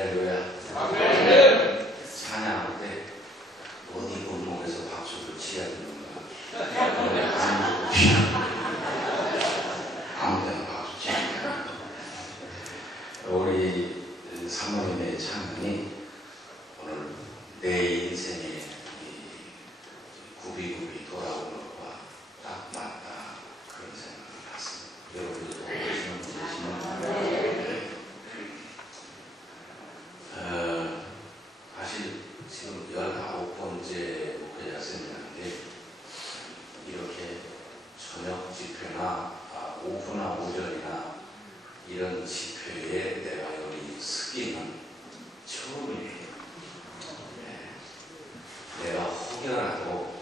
할렐루야. 아멘. 찬양할 때 어디 골목에서 박수를 치야 되는가? 아무 데나 박수 치야 되는가? 우리 사모님의 찬양이 오늘 내 인생의 굽이굽이 돌아오는 것과 딱 맞다, 그런 생각이 났습니다. 여러분들도 오시는 분 계시는 사실 지금 19번째 목회자 세미나인데 이렇게 저녁 집회나 오후나 오전이나 이런 집회에 내가 여기 서기는 처음이에요. 내가 혹여라도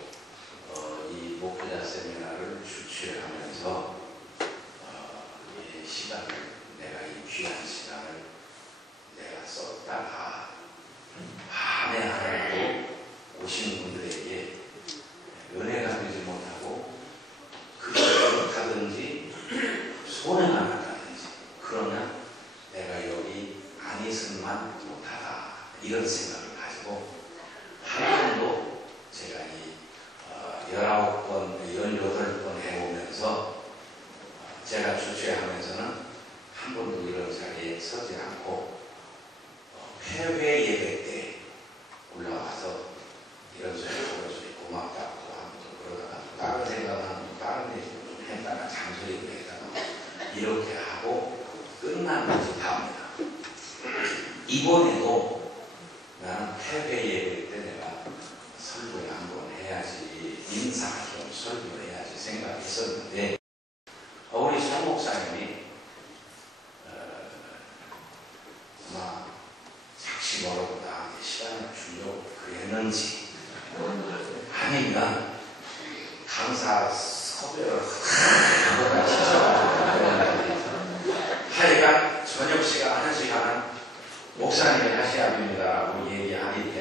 이 목회자 세미나를 주최하면서 이 시간을, 내가 이 귀한 시간을 내가 썼다가 밤에 하나도 오신 분들에게 은혜가 되지 못하고 그것을 가든지 손해가 나가든지 그러면 내가 여기 안 있음만 못하다, 이런 생각을 가지고 한 번도 제가 이 19번, 18번 해오면서 제가 주최하면서는 한 번도 이런 자리에 서지 않고 폐회 예배 때 올라와서 이런 소리 보여주니 고맙다고 하면서 그러다가 다른 생각은 다른 데 좀 했다가 장소리도 했다가 이렇게 하고 끝난 것이 다입니다. 이번에도 나는 폐회 예배 때 내가 설교를 한번 해야지, 인사 겸 설교를 해야지 생각했었는데 우리 송 목사님이 아마 작시 모르고 나한테 시간을 주려고 그랬는지 아니면 강사 섭외를 하거나 시켜가지고 하여간 저녁 시간 1시간은 목사님이 하셔야 됩니다라고 얘기하니까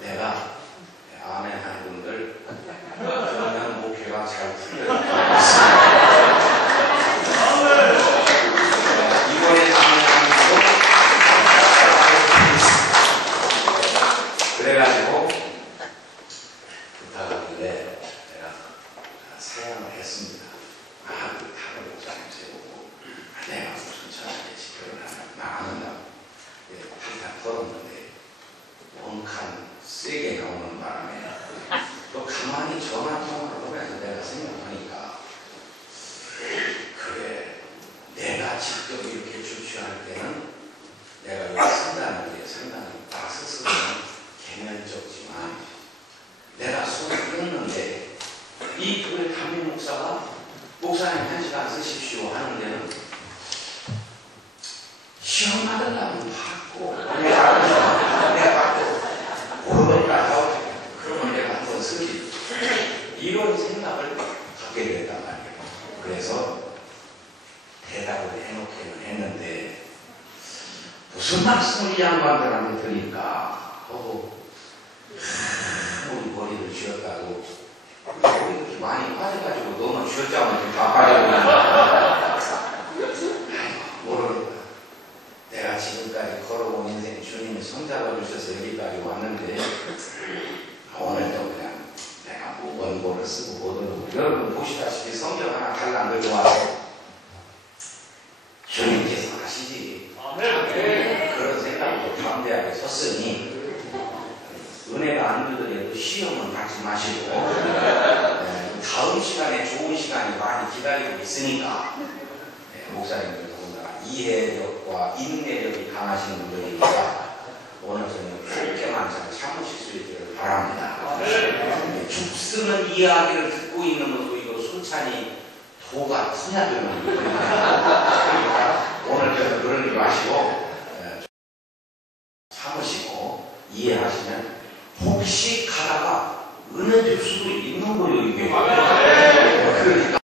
내가 아멘 하는 분들 그러면 목회가 잘 풀려요. 이번에 아멘 하는 분도 그래가지고 부탁하길래 내가 사양을 했습니다. 다른 목사님 세우고 내가 무슨 천하게 집회를 하면 나간다고 일단 걸었는데 원칸 세게 나오는 바람에 또 가만히 전화 통화를 보면서 내가 생각하니까 그래, 내가 직접 이렇게 주최할 때는 내가 여기 상당히 다 스스로는 개면적지만 내가 손을 끊는데 이 교회 담임 목사가 목사님 1시간 쓰십시오 하는 데는 시험 받으려면 받고 내가 받고 오르던가 그러면 내가 한번 쓰지, 이런 생각을 갖게 됐단 말이에요. 그래서 대답을 해놓기는 했는데 무슨 말씀을 이 양반들한테 드릴까 하고 우리 머리를 쥐었다고 머리 그렇게 많이 빠져가지고 너무 쥐었자면 다 빠져버린다. 모르겠다. 내가 지금까지 걸어온 인생 주님이 손잡아 주셔서 여기까지 왔는데 오늘도 그냥 내가 원고를 쓰고 보도록, 여러분 보시다시피 성경 하나 달랑 가져와서 주님께서 하시지 그런 생각으로 담대하게 섰으니 은혜가 안 주더라도 시험은 받지 마시고 다음 시간에 좋은 시간이 많이 기다리고 있으니까 목사님들 더군다나 이해력과 인내력이 강하신 분들이니까 오늘 저녁 굵게만 잘 참으실 수 있기를 바랍니다. 죽쓰는 이야기를 듣고 있는 것도 이거 순찬히 도가 터냐 되는 거예요. 그러니까 오늘 저녁 그러지 마시고 참으시고 이해하시면 혹시 가다가 은혜 줄 수도 있는 거예요, 이게. 그러니까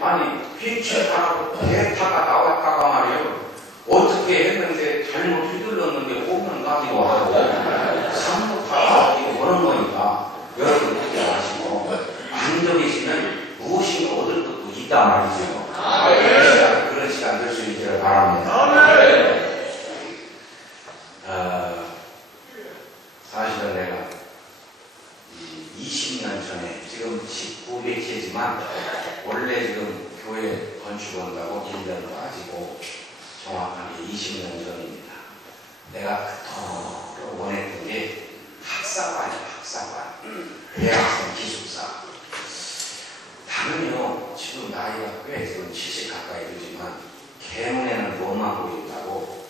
아니 휠체어 타고 배 타가 나왔다가 말이에요. 어떻게 했는데 잘못 휘둘렀는데 홈런 가기도 하고 상도 타고 그런 거니까 여러분 그렇게 하시고 앉아 계시면 무엇인가 얻을 것도 있단 말이죠. 그런 시간 될 수 있기를 바랍니다. 내가 그토록 원했던 게 학사관이야, 학사관. 대학생 기숙사. 나는요, 지금 나이가 꽤 지금 70 가까이 되지만, 개문에는 뭐만 보인다고,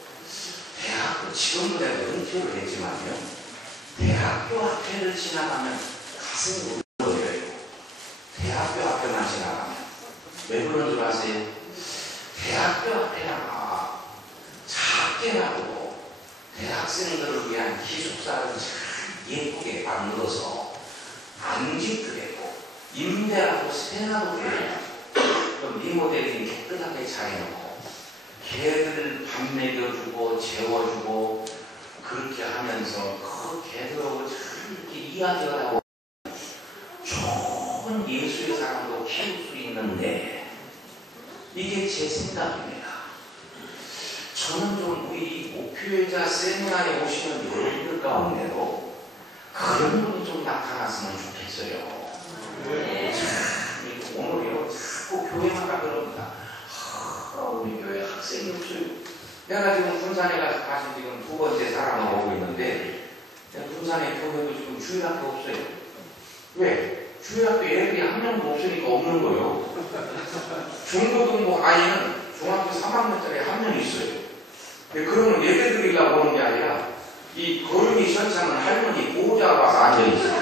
대학교, 지금도 내가 은퇴를 했지만요, 대학교 앞에를 지나가면 가슴이 울어요. 대학교 앞에만 지나가면. 왜 그런 줄 아세요? 대학교 앞에다가 작게라도 대학생들을 위한 기숙사를 참 예쁘게 만들어서 앉기도 되고 임대라도 세나도 되고 리모델링 깨끗하게 잘 해놓고 개들 밥 먹여주고 재워주고 그렇게 하면서 그 개들하고 참 이렇게 이야기를 하고 좋은 예수의 사람도 키울 수 있는데 이게 제 생각입니다. 저는 좀 우리 목표자 세미나에 오시는 여러분들 가운데도 그런 분이 좀 나타났으면 좋겠어요. 참, 오늘요, 자꾸 교회마다 그럽니다. 우리 교회 학생이 없어요. 내가 지금 군산에 가서 지금 2번째 사람을 오고 있는데, 군산에 교회도 지금 주일학교 없어요. 왜? 주일학교 애들이 한 명도 없으니까 없는 거예요. 중고등부 아이는 중학교 3학년짜리 한 명 있어요. 그러면 예배 드리려고 오는 게 아니라 이 걸음이 시원찮은 할머니 보호자가 와서 앉아있어요.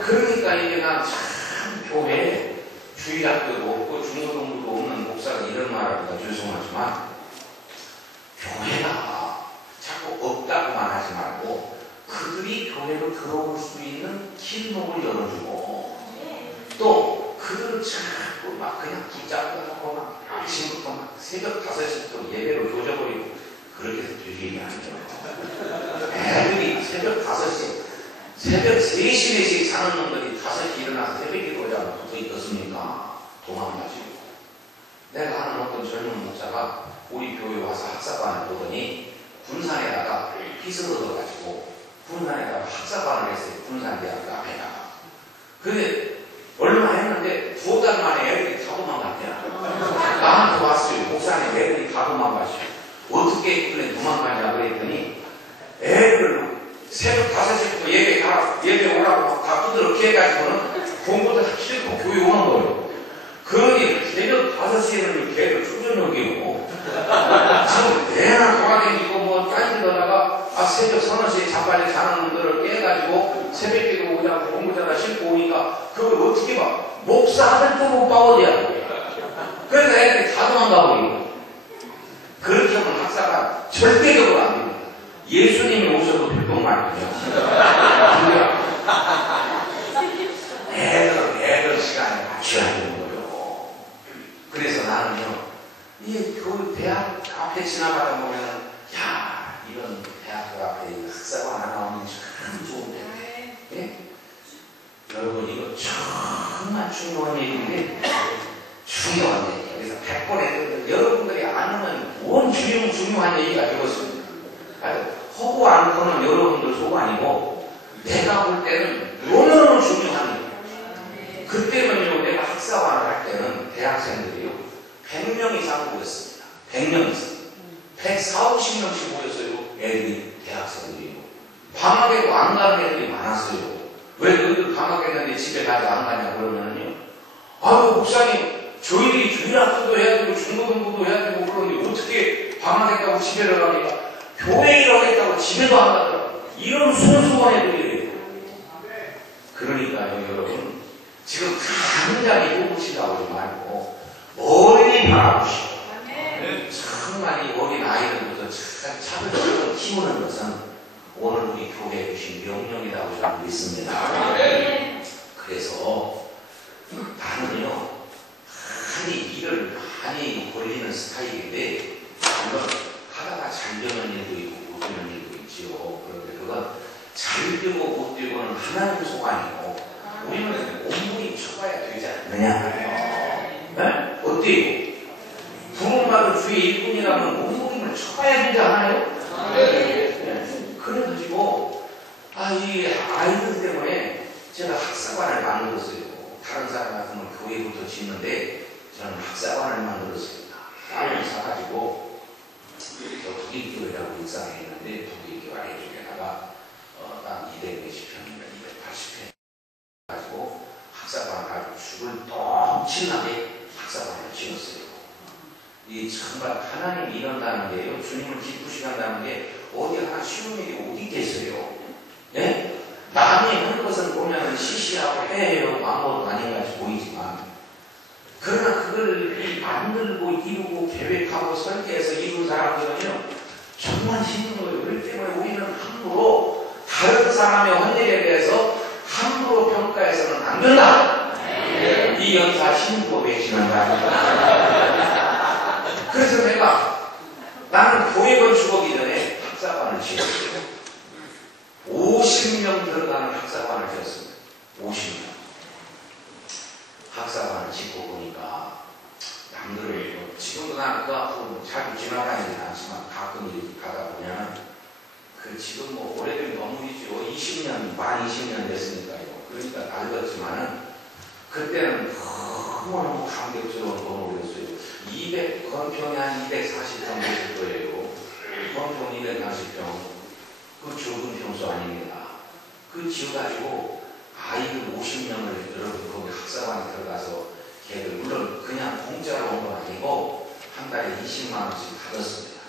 그러니까 이게 난 참 교회에 주일학교도 없고 중고등부도 없는 목사가 이런 말합니다. 죄송하지만 교회가 자꾸 없다고만 하지 말고 그들이 교회로 들어올 수 있는 길목을 열어주고 또 그들을 자꾸 막 그냥 붙잡고 하고 막 아침부터 막 새벽 5시부터 예배로 조져버리고 그렇게 해서 될 일이 아니에요. 애들이 새벽 5시 새벽 3시 4시 자는 놈들이 5시 일어나서 새벽 기도하자고 도저히 떴습니까? 도망가지고 내가 아는 어떤 젊은 목사가 우리 교회 와서 학사관을 보더니 군산에다가 빚을 얻어가지고 군산에다가 학사관을 했어요. 군산대학교 앞에다가. 근데 얼마 했는데 2달 만에 애들이 다 도망갔대요. 나한테 왔어요. 목사님 애들이 다 도망가시오. 어떻게 그래 도망가냐 그랬더니 애들 새벽 5시부터 예배 오라고 다 두드럽게 해가지고는 공부도 다 싫고 교회 오는 거예요. 그러니 새벽 5시에는 걔를 초저녁이고 지금 내나 돌아다니고 뭐 딴짓하다가 새벽 3시에 자빨리 자는 놈들을 깨가지고 새벽기도 오자고 공부자다 싣고 오니까 그걸 어떻게 봐? 목사 아들도 못 봐 어디야? 그래서 애들이 다 도망가 버리고 그렇게 하면 학사가 절대적으로 안 됩니다. 예수님이 오셔도 별똥 말이죠. 애들 시간에 맞춰야 되는 거예요. 그래서 나는요, 이 그 대학 앞에 지나가다 보면, 야, 이런 대학교 앞에 학사관 하나 오면 참 좋은데. 예? 여러분, 이거 정말 중요한 얘기인데, 중요한 얘기. 그래서 100번에 여러분들이 아는 뭔 중요한 얘기가 되었습니다. 허구 않고는 여러분들 속 아니고, 내가 볼 때는 너무너무 중요한 얘기. 그때는요, 내가 학사관을 할 때는 대학생들이요, 100명 이상 모였습니다. 100명 이상. 140, 50명씩 모였어요. 애들이, 대학생들이요. 방학에도 안 가는 애들이 많았어요. 왜 너희들 방학했는데 집에 가지 안 가냐 그러면요. 아유, 목사님, 저희들이 주일학교도 해야 되고 중고등부도 해야 되고 그러는데 어떻게 방학했다고 집에를 가니까 교회 일 하겠다고 집에도 안 가더라고요. 이런 순수한 애들이에요. 그러니까요, 여러분. 지금 당장에 호구치다 오지 말고 멀리 바라보시고 정말 이 어린 아이들부터 차근차근 키우는 것은 오늘 우리 교회에 주신 명령이라고 저는 믿습니다. 그래서 나는요 많이 일을 많이 벌리는 스타일인데 물론 하다가 잘 되는 일도 있고 못 되는 일도 있지요. 그런데 그건 잘 되고 못 되고는 하나님 소관이고 우리는 온몸이 쳐봐야 되지 않느냐. 네? 어때요? 부모마다 주의 일꾼이라면 온몸을 쳐봐야 되지 않아요? 네. 그래가지고 이 아이들 때문에 제가 학사관을 만들었어요. 다른 사람 같으면 교회부터 짓는데 저는 학사관을 만들었습니다. 땅을 사가지고 독일교회라고 일상에 있는데 독일교 아래쪽에다가 딱 200몇십평이면 280평 가지고 학사관 가지고 죽을 넘친나게 학사관을 지었어요. 이 정말 하나님이 이런다는 게요, 주님을 기쁘시게 한다는 게 어디 하나 쉬운 일이 어디 있겠어요. 예? 남이 하는 것은 보면 시시하고 해요, 아무것도 아닌 것 같이 보이지만, 그러나 그걸 만들고 이루고 계획하고 설계해서 이룬 사람들은요 정말 힘든 거예요. 그렇기 때문에 우리는 함부로 다른 사람의 헌일에 대해서 함부로 평가해서는 안 된다. 이 연사 신고 배신한다. 그래서 나는 교회 건축하기 전에 학사관을 지었어요. 50명 들어가는 학사관을 지었습니다. 50명. 학사관을 짓고 보니까 남들을 지금도 난 그 앞으로 자주 지나다니진 않지만 가끔 이렇게 가다 보면 지금 오래된 건물이죠. 20년, 만 20년 됐으니까요. 그러니까 낡았지만은 그때는 너무너무 감격스러운 건물이었어요. 건평이 한 240평 됐을 거예요. 건평 240평. 그 좁은 평수 아닙니다. 지어가지고 아이들 50명을 여러분 거기 학사관에 들어가서 걔들 물론 그냥 공짜로 온 건 아니고 한 달에 20만 원씩 받았습니다.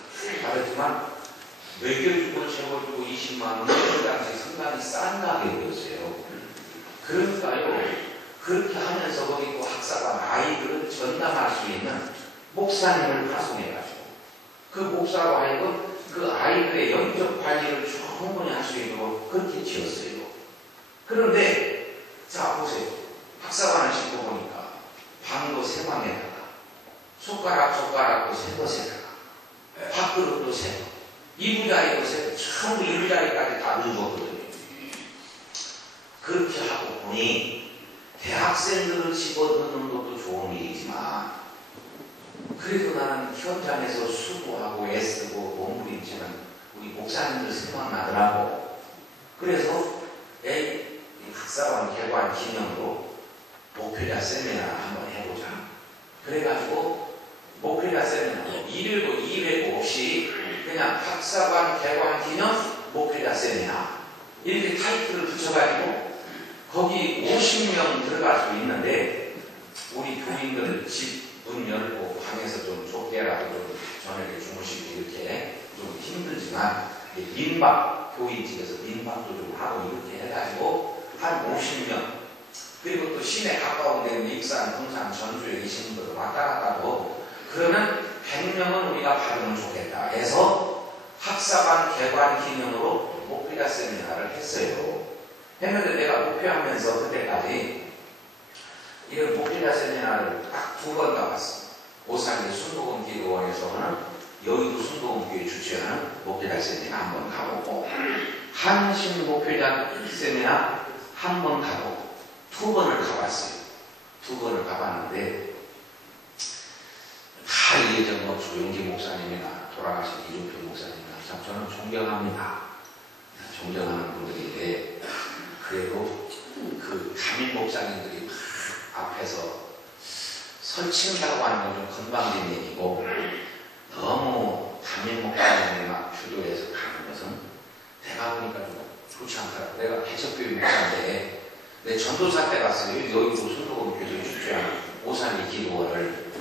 받았지만 먹여주고 재워주고 20만 원 그 당시 상당히 싼 가격이었어요. 그러니까요 그렇게 하면서 거기 그 학사관 아이들을 전담할 수 있는 목사님을 파송해가지고 그 목사로 하여금 그 아이들의 영적 관리를 충분히 할 수 있도록 그렇게 지었어요. 그런데 자 보세요. 학사관을 짓고 보니까 방도 새 방에다가 숟가락도 새 것에다가 밥그릇도 새 것, 이부자리도 새 것, 전부 이부자리까지 다 넣어줬거든요. 그렇게 하고 보니 대학생들을 집어넣는 것도 좋은 일이지만 그래도 나는 현장에서 수고하고 애쓰고 몸부림치는 우리 목사님들 생각나더라고. 그래서 학사관 개관 기념으로 목표자 세미나 한번 해보자. 그래가지고 목표자 세미나 1회고 없이 그냥 학사관 개관 기념 목표자 세미나 이렇게 타이틀을 붙여가지고 거기 50명 들어갈 수 있는데 우리 교인들 집 문 열고 방에서 좀 좁게라도 좀 저녁에 주무시고 이렇게 좀 힘들지만 민박 교인집에서 민박도 좀 하고 이렇게 해가지고 한 50명 그리고 또 시내 가까운 데는 익산, 군산, 전주에 계신 분들 왔다 갔다 하고 그러면 100명은 우리가 받으면 좋겠다 해서 학사관 개관 기념으로 목표자 세미나를 했어요. 했는데 내가 목표하면서 그때까지 이런 목표자 세미나를 딱 2번 가봤어. 오산리 순복음 기도원에서는 여의도 순복음교회 주최하는 목표자 세미나 한번 가보고 한신 목표자 세미나 한번 가보고 2번을 가봤어요. 2번을 가봤는데 다 이해전 조용기 목사님이나 돌아가신 이종표 목사님이나 참 저는 존경합니다. 존경하는 분들인데 그래도 그 담임 목사님들이 막 앞에서 설친다고 하는 건 좀 건방진 얘기고 너무 담임 목사님이 막 주도해서 가는 것은 내가 보니까 좀 좋지 않더라고. 내가 개척교회 목사인데 내 전도사 때 갔어요. 여의도 순복음교회 주최하는 오산리 기도원을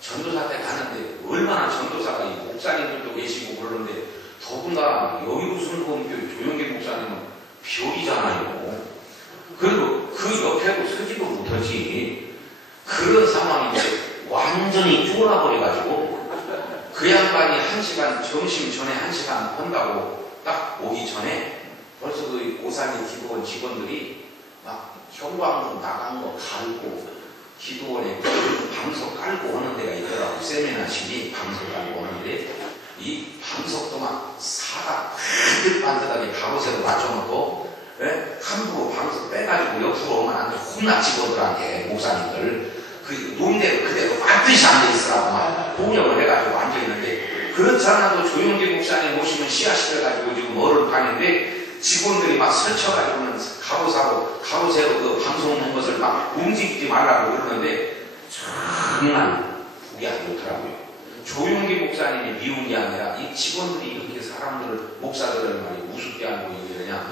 전도사 때 가는데 얼마나 전도사가 이 목사님들도 계시고 그러는데 더군다나 여의도 순복음교회 조용기 목사님은 별이잖아요. 그리고 그 옆에도 서지도 못하지. 그런 상황인데 완전히 쫄아버려가지고 그 양반이 1시간 점심 전에 1시간 한다고 딱 오기 전에 벌써 그 오산리 기도원 직원들이 막 형광으로 나간 거 갈고 기도원에 방석 깔고 오는 데가 있더라고. 세미나실이 방석 깔고 오는데 이 방석도 막 사각 반듯반듯하게 가로세로 맞춰놓고 함부로 방석 빼가지고 옆으로 오면 안 돼. 혼나 직원들한테 목사님들 그 논대로 그대로 반드시 앉아있으라고 막 공격을 해가지고 앉아있는데 그렇지 않아도 조용기 목사님 모시면 씨앗시켜가지고 지금 어른반인데 직원들이 막 설쳐가지고는 가로세로 그 방송 온 것을 막 움직이지 말라고 그러는데 정말 그게 안 좋더라고요. 조용기 목사님이 미운 게 아니라 이 직원들이 이렇게 사람들을 목사들을 말이 우습게 하고 이러냐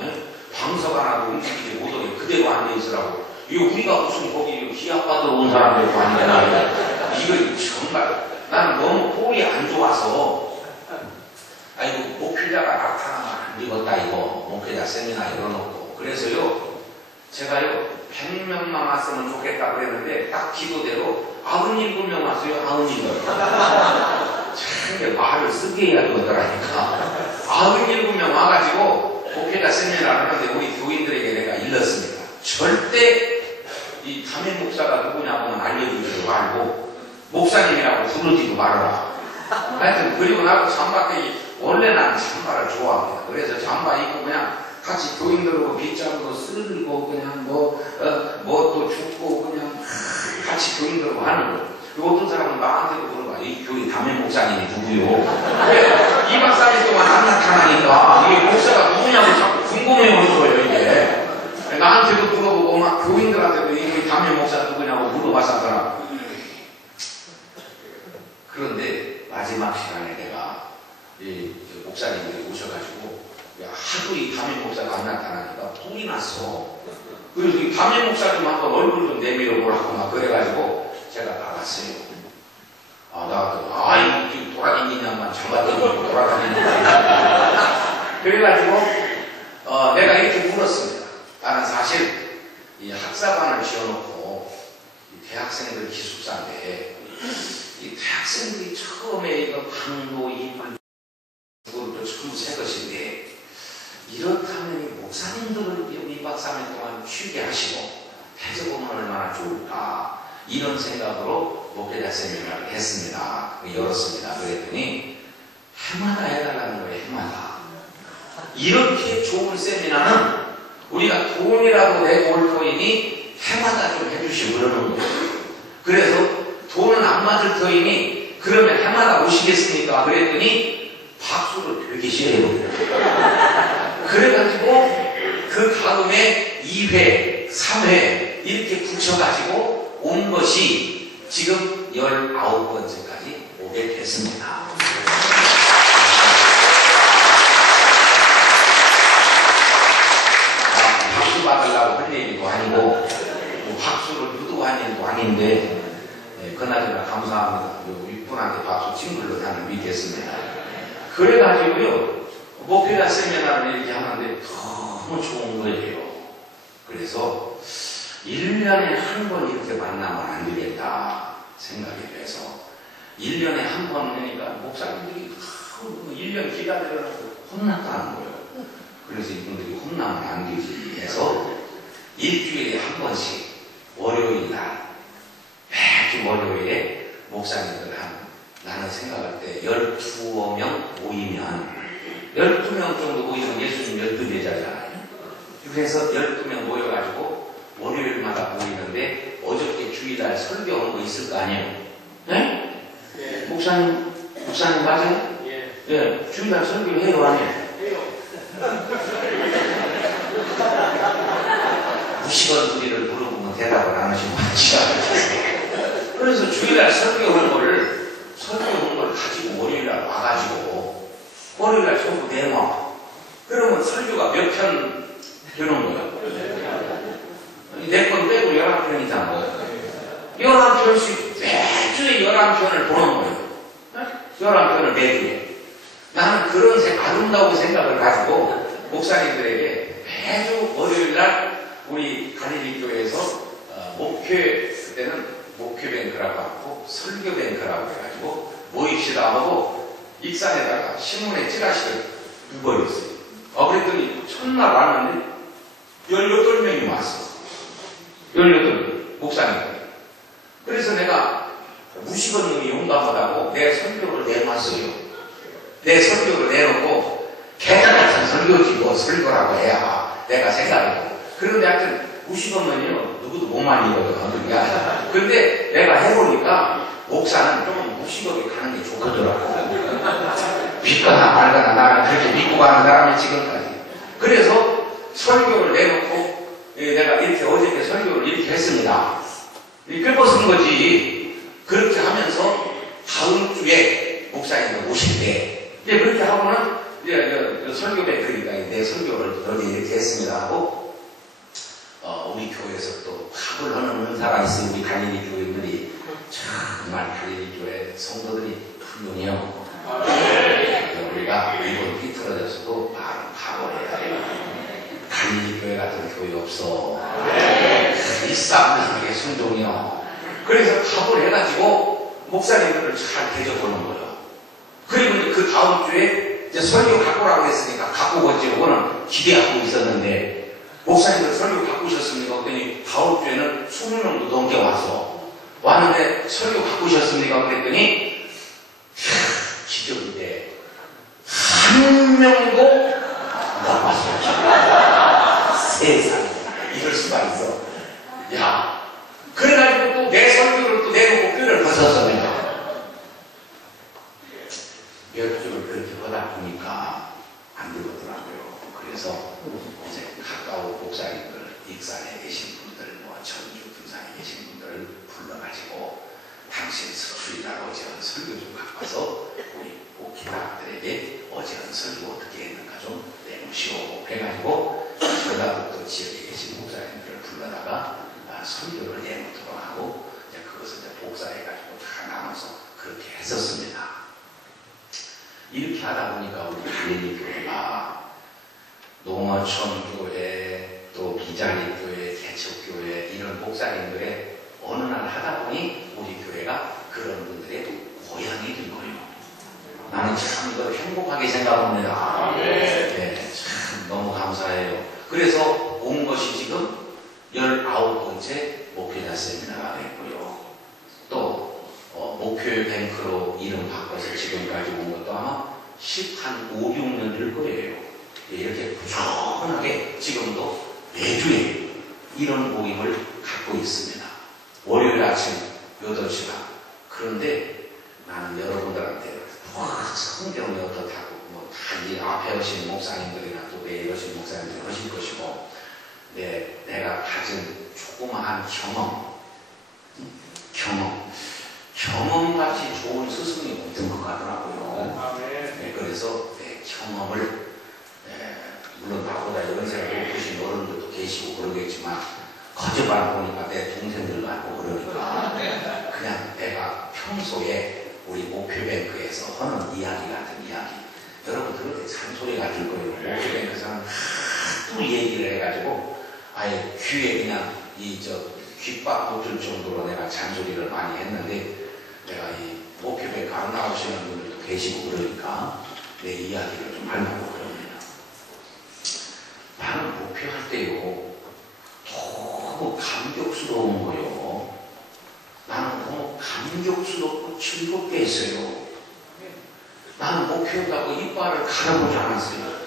방석 하나도 움직이지 못하게 그대로 앉아있으라고. 이거 우리가 무슨 거기 기합받으러 온 사람들도 아니잖아. 이거 정말 나는 너무 꼴이 안 좋아서 아이고 목회자가 나타나면 안 되겠다 이거 목회자 세미나 열어놓고. 그래서요 제가요 100명만 왔으면 좋겠다 그랬는데 딱 기도대로 97명 왔어요. 97명. 참 말을 쓰게 해야 되더라니까. 97명 와가지고 목회자 세미나를 하는데 우리 교인들에게 내가 일렀습니다. 절대 이 담임 목사가 누구냐고는 알려주지도 말고 목사님이라고 부르지도 말아라. 하여튼 그리고 나도 잠바떼기 원래 나는 잠바를 좋아합니다. 그래서 잠바 입고 그냥 같이 교인들하고 빗자루도 쓸고 그냥 뭐 또 죽고 그냥 같이 교인들하고 하는 거. 그리고 어떤 사람은 나한테도 물어봐. 이 교인 담임 목사님이 누구요? 왜 2박 3일 동안 안 나타나니까 이게 목사가 누구냐고 자꾸 궁금해오는 거예요 이게. 나한테도 물어보고 막 교인들한테도 이 담임 목사 누구냐고 물어봤었더라. 그런데 마지막 시간에 내가 이 목사님들이 오셔가지고 하도 이 담임 목사가 안 나타나니까 뿔이 났어. 그래서 이 담임 목사 좀 한번 얼굴 좀 내밀어 보라고 막 그래가지고 제가 나갔어요. 나갔더니 지금 돌아다니냐만 잡아다니고 돌아다니는 그래가지고 내가 이렇게 물었습니다. 나는 사실 이 학사반을 지어놓고 이 대학생들 기숙사인데 이 대학생들이 처음에 이거 방도 이불 그것도 전부 새 것인데 이렇다면 목사님들을 2박 3일 동안 쉬게 하시고 해적보면 얼마나 좋을까 이런 생각으로 목회자 세미나를 했습니다. 열었습니다. 그랬더니 해마다 해달라는 거예요. 해마다. 이렇게 좋은 세미나는 우리가 돈이라도 내고 올 터이니 해마다 좀 해주시고 그러는 거예요. 그래서 돈은 안 맞을 터이니 그러면 해마다 오시겠습니까? 그랬더니 박수를 되게 싫어해요. 그래가지고 그 다음에 2회, 3회 이렇게 붙여가지고 온 것이 지금 19번째까지 오게 됐습니다. 박수 받으려고 할 얘기도 아니고 박수를 유도한 일도 아닌데 그나저나 감사합니다. 윗분한테 박수 친구를 나는 믿겠습니다. 그래가지고요 목회자 세미나를 이렇게 하는데 너무 좋은 거예요. 그래서 1년에 한 번 이렇게 만나면 안 되겠다 생각이 돼서 1년에 한 번 하니까 목사님들이 1년 기다리라고 혼났다는 거예요. 그래서 이분들이 혼나면 안 되지 해서 일주일에 한 번씩 월요일 날 매주 월요일에 목사님들 나는 생각할 때 12명 모이면 12명 정도 모이면 예수님 12제자잖아요. 그래서 12명 모여가지고 월요일마다 모이는데 어저께 주일날 설교 온 거 있을 거 아니에요? 네? 예. 목사님 맞아요? 예. 예. 주일날 설교를 해요, 안 해요? 해요. 무식한 소리를 물어보면 대답을 안 하시고 지가 그래서 주일날 설교한 거를 가지고 월요일날 와가지고 월요일날 전부 내놔. 그러면 설교가 몇 편 되는 거예요? 내 건 빼고 11편이잖아. 11편씩 매주에 11편을 보는 거예요. 11편을 매주에. 나는 그런 아름다운 생각을 가지고 목사님들에게 매주 월요일날 우리 갈릴리 교회에서 목회 그때는 목회뱅크라고 하고 설교뱅크라고 해가지고 모입시다 하고 익산에다가 신문에 찌라시를 누버렸어요. 그랬더니 첫날 왔는데 18명이 왔어. 18명 목사님들. 그래서 내가 무식한 놈이 용감하다고 내 설교를 내놨어요. 내 설교를 내놓고 개자 같은 설교지 뭐 설교라고 해야 내가 생각해요. 그런데 하여튼 무식하면요 누구도 못 말리거든. 그러니까 근데 내가 해보니까 목사는 좀 무식하게 가는 게 좋거더라고. 믿거나 말거나 나는 그렇게 믿고 가는 사람이 지금까지. 그래서 설교를 내놓고 내가 이렇게 어저께 설교를 이렇게 했습니다. 끌고 쓴 거지. 그렇게 하면서 다음 주에 목사님들 오실 때 이제 그렇게 하고는 이제 설교배 그러니까 내 설교를 어디 이렇게 했습니다 하고 우리 교회에서 또 밥을 하는 은사가 있어요. 우리 갈릴리 교인들이 정말 갈릴리 교회 성도들이 훌륭해요. 우리가 이번 삐뚤어져서도 밥을 해야 돼요. 갈릴리 교회 같은 교회 없어. 일사불란하게 순종이요. 그래서 밥을 해가지고 목사님들을 잘 대접하는 거예요. 그리고 이제 그 다음 주에 이제 설교 갖고 오라고 했으니까 갖고 오겠지. 그거는 기대하고 있었는데 목사님들 설교 갖고 오셨습니까? 그랬더니 다음 주에는 20명도 넘게 왔는데 설교 갖고 오셨습니까? 그랬더니 기적인데 한 명도 못 왔어요. 세상에 이럴 수가 있어. 야, 그래가지고 또 내 설교를 또 내놓고 뼈를 벗었습니다. 몇 주를 그렇게 하다 보니까 안 되더라고요. 그래서 이제 가까운 목사님들, 익산에 계신 분들, 전주, 군산에 계신 분들을 불러가지고 당신 서술이라고 어제 한 설교 좀 갖고 와서 우리 목회자들에게 어제 한 설교 어떻게 했는가 좀 내놓으시오. 해가지고 전라북도 지역에 계신 목사님들을 불러다가 설교를 내놓도록 하고 이제 그것을 이제 복사해가지고 다 나눠서 그렇게 했었습니다. 이렇게 하다 보니까 우리 갈릴리 교회가 농어촌 교회, 또 비자리 교회, 개척교회 이런 목사님들의 어느 날 하다 보니 우리 교회가 그런 분들의 고향이 된 거예요. 나는 참 이걸 행복하게 생각합니다. 네, 참 너무 감사해요. 그래서 온 것이 지금 19번째 목회자 세미나가 됐고요. 또 목표의 뱅크로 이름 바꿔서 지금까지 온 것도 아마 5, 6년 될 거예요. 이렇게 꾸준하게 지금도 매주에 이런 모임을 갖고 있습니다. 월요일 아침 8시간. 그런데 나는 여러분들한테 성경이 어떻다고 다 앞에 오신 목사님들이나 또 내일 오신 목사님들이 하실 것이고 내가 가진 조그마한 경험같이 좋은 스승이 없던 것 같더라고요. 네, 그래서 내 경험을 물론 나보다 연세가 높으신 어른들도 계시고 그러겠지만 거짓말 보니까 내 동생들 같고 그러니까 그냥 내가 평소에 우리 목표뱅크에서 하는 이야기 같은 이야기 여러분 들을 때 잔소리가 들 거예요. 목표뱅크에서는 하도 얘기를 해가지고 아예 귀에 그냥 귓밥 붙을 정도로 내가 잔소리를 많이 했는데 내가 이 목표뱅크 안 나오시는 분들도 계시고 그러니까 내 이야기를 좀 하려고 그럽니다. 나는 목표할 때요 너무 감격스러운 거요. 나는 너무 감격스럽고 즐겁게 했어요. 나는 목표한다고 이빨을 갈아보지 않았어요.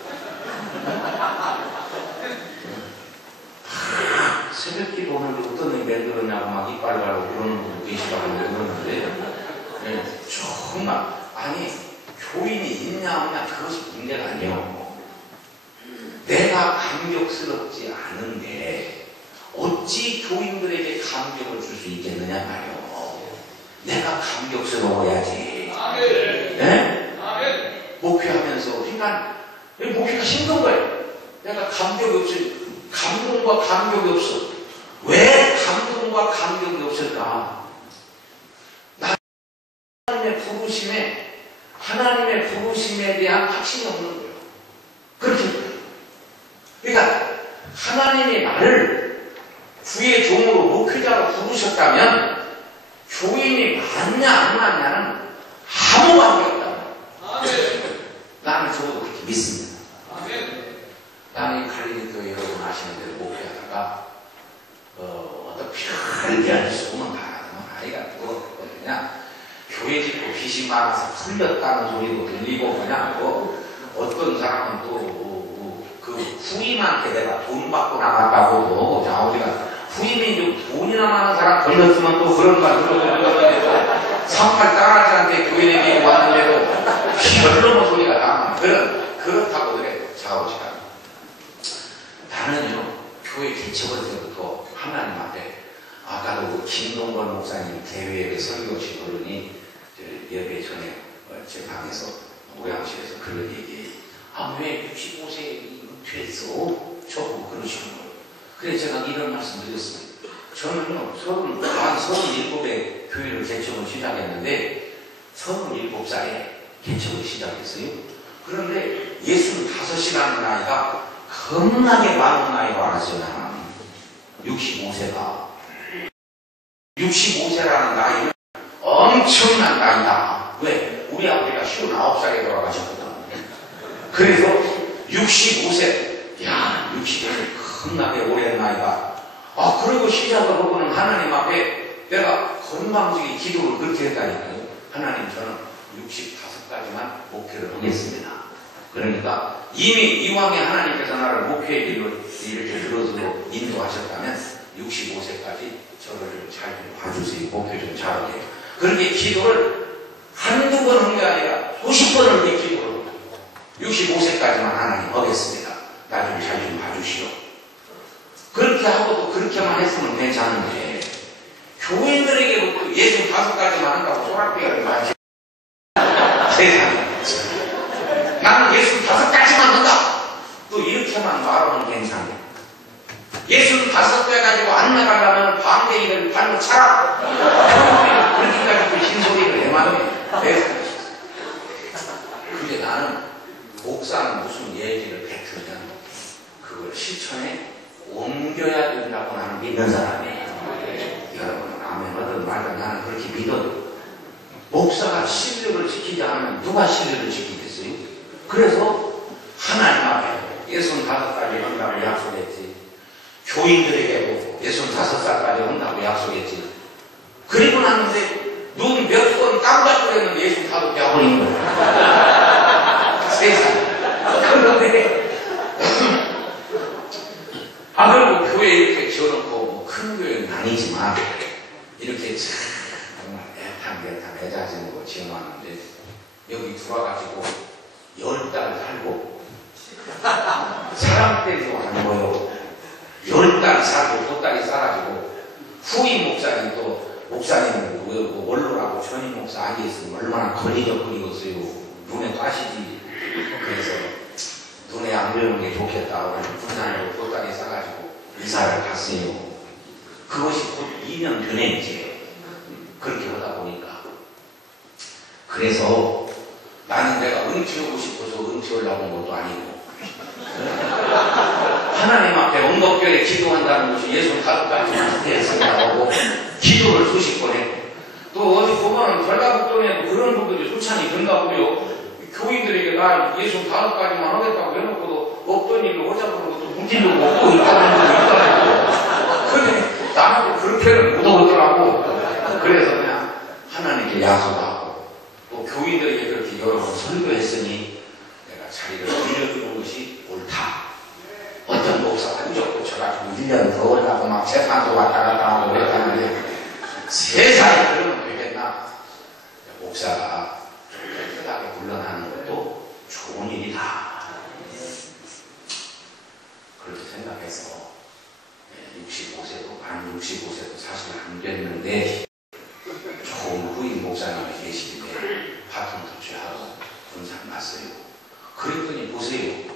새벽기도 오는데 어떤 놈이 왜 그러냐고 막 이빨 갈고 그러는 분도 계시다고 그러는데 정말 아니 교인이 있냐 없냐 그것이 문제가 아니에요. 내가 감격스럽지 않은데 어찌 교인들에게 감격을 줄 수 있겠느냐 말이요. 내가 감격스러워야지. 네? 목회하면서 그러니까 목회가 힘든 거예요. 내가 감격이 없으니 감동과 감격이 없어. 왜 감동과 감격이 없을까? 하나님의 부르심에 대한 확신이 없는 거예요. 그렇게. 그러니까 하나님이 나를 주의 종으로 목회자로 부르셨다면 교인이 맞냐 안 맞냐는 아무 관계없다. 나는 적어도 그렇게 믿습니다. 나는 갈릴리 교회 여러분 아시는 대로 목회하다가 어떤 별게 아니죠. 오면 가라면 아이가 그냥 교회 짓고 빚이 많아서 풀렸다는 소리도 들리고 그냥 어떤 사람은 또 그 후임한테 내가 돈 받고 나갔다고 우리가 후임이 돈이나 많은 사람 걸렸으면 또 그런 말 그러고 38 딸아지한테 교회 내기고 왔는데도 별로 소리가 나면 그렇다고 그래 좌우지간. 나는요 교회 개척할 때부터 하나님 앞에 아까도 그 김동건 목사님 대회에 설교하신 어른이 예배 전에 제 방에서 모양실에서 그런 얘기, 왜 65세 은퇴했어? 저보고 그러시는 거예요. 그래서 제가 이런 말씀 드렸습니다. 저는요, 37에 교회를 개척을 시작했는데 37살에 개척을 시작했어요. 그런데 65이라는 나이가 겁나게 많은 나이가 알았어요. 65세가 65세라는 나이는 엄청난 나이다. 왜? 우리 아버지가 59살에 돌아가셨거든. 그래서 65세, 야, 65세 겁나게 오랜 나이가. 그리고 시작을 하고는 하나님 앞에 내가 건방지게 기도를 그렇게 했다니까요. 하나님, 저는 65까지만 목회를 하겠습니다. 그러니까 이미 이왕에 하나님께서 나를 목회의 길로 이렇게 들어서 인도하셨다면 65세까지 저를 잘 좀 봐주세요. 목회 좀 잘하게. 그렇게 기도를 한두 번 한 게 아니라 수십 번을 그 기도를 65세까지만 하나님 하겠습니다. 나 좀 잘 좀 봐주시오. 그렇게 하고도 그렇게만 했으면 괜찮은데 교인들에게부터 65가지만 한다고 소락비가 많지. 세상에. 나는 65가지만 한다. 또 이렇게만 말하면 괜찮네. 65배 가지고 안 나가려면 방대이를 발로 차라. 그렇게까지 그 흰소리를 해마더니 근데 나는 목사는 무슨 얘기를 뱉으면 그걸 실천에 옮겨야 된다고 나는 믿는 사람이에요. 여러분, 아멘 하든 말든 나는 그렇게 믿어요. 목사가 신뢰를 지키지 않으면 누가 신뢰를 지키겠어요? 그래서 하나님 앞에 65까지 한다고 약속했지. 교인들에게도 65살까지 한다고 약속했지. 그리고 났는데 눈 몇 번 깜짝도 했는데 65개 하버린 거야. 세상에. 그런데 그리고 교회 이렇게 지어놓고 큰 교회는 아니지만 이렇게 정말 애탕 애자진으로 지어놨는데 여기 들어와가지고 10달 살고 사람 때리도 안 보여. 10달 살고 9달이 살아지고 후임 목사님은 원로라고 전임 목사 앉아있으면 얼마나 거리적거리겠어요. 눈에 빠시지. 그래서 눈에 안 배우는 게 좋겠다. 부산으로 9달이 싸가지고 이사를 갔어요. 그것이 곧 2년 전에 이제 그렇게 하다 보니까 그래서 나는 내가 은퇴하고 싶어서 은퇴하려고 온 것도 아니고 하나님 앞에 언덕교에 기도한다는 것이 65가지만 했습니다고 기도를 수십 번 했고 또 어디 보면 전라북도에도 그런 분들이 수찬이 된다고요. 교인들에게 나 65가지만 하겠다고 해놓고도 없던 일로 하자고 그러고 또 웃기려고 없고 있다는 분도 있더라고. 근데 나는 그렇게는 못하더라고. 그래서 그냥 하나님께 약속하고 또 교인들에게 그렇게 여러 번 설교했으니 내가 자리를 빌려주는 것이 옳다. 어떤 목사가 무조건 고쳐가지고 1년 더 올라고 막 재판도 왔다 갔다 하고 그랬다는데 세상에 그러면 되겠나? 목사가 깨끗하게 물러나는 것도 좋은 일이다. 그렇게 생각해서 65세도 만 65세도 사실 안 됐는데 좋은 후임 목사님이 계시길래 바통 터치하고 군산 났어요. 그랬더니 보세요.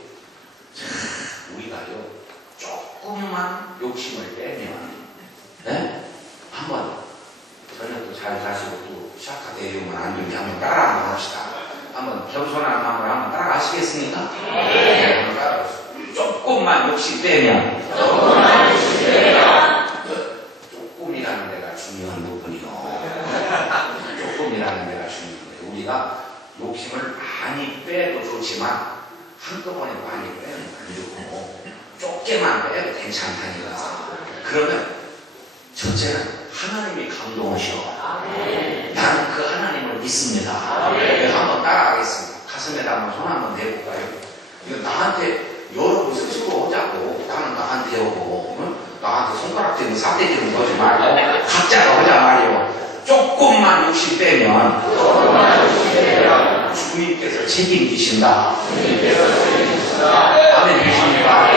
우리가요 조금만 욕심을 빼면 한번 저녁도 잘 가시고 또 샤카 내리우면 안 되면 한번 따라 한번 합시다. 한번 겸손한 마음으로 한번 따라가시겠습니까? 네. 한번 따라가시죠. 조금만 욕심 빼면 조금이라는 데가 중요한 부분이요. 조금이라는 데가 중요한 거예요. 우리가 욕심을 많이 빼도 좋지만 한꺼번에 많이 빼면 안 좋고 좁게만 빼도 괜찮다니까. 그러면 첫째는 하나님이 감동하셔. 나는 그 하나님을 믿습니다. 한번 따라가겠습니다. 가슴에다 한번 손 한번 대볼까요? 이거 나한테 여러분 스스로 하자고. 나는 나한테 하고 나한테 손가락 대는 사대기는 거지 말고 각자가 하자 말이요. 조금만 욕심 빼면 주님께서 책임지신다. 아멘 주십니까?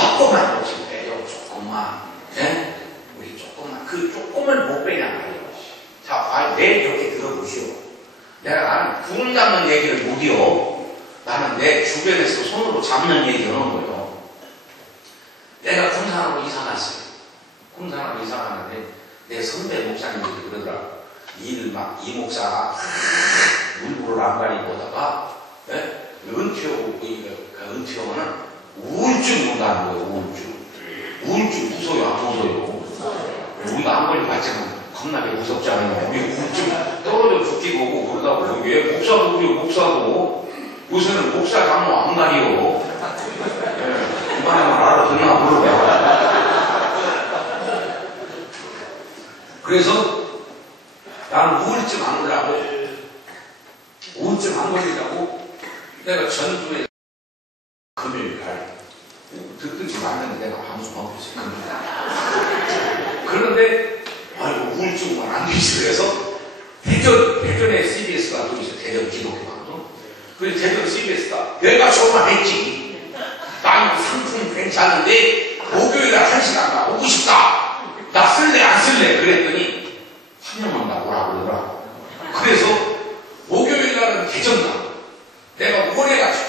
조금만 욕심 빼요. 조금만. 우리 조금만. 그 조금을 못 빼냐 말이요. 자, 내 이렇게 들어보시오. 그래서 손으로 잡는 얘기 하는 거예요. 내가 군산으로 이사 갔어요. 군산으로 이사 갔는데 내 선배 목사님들이 그러더라. 이 목사가 물불을 안 가리고 오다가 은퇴하면은 우울증 온다는 거예요. 우울증 무서워요, 안 무서워요? 우리가 안 걸리고 봤지만 겁나게 무섭잖아요. 우리 우울증 떨어져 죽기도 오고 그러다고. 왜 목사도 우리 목사도 요새는 목사 장로 안 가리요. 그만하면 알아듣나 모르고. 그래서 나는 우울증 안 걸리려고 내가 전주에 금요일 날 듣든지 말든지 내가 방송하고 있어요. 그런데 아이고 우울증은 안 되지. 그래서 대전에 CBS가 또 있어요. 대전 기독교 방송. 그래서 대전 CBS가 내가 좋아했지. 나는 상품 괜찮은데 목요일날 1시간 나 오고 싶다. 나 쓸래 안 쓸래? 그랬더니 환영한다 오라고 그러더라. 그래서 목요일날은 대전 가. 내가 우울해가지고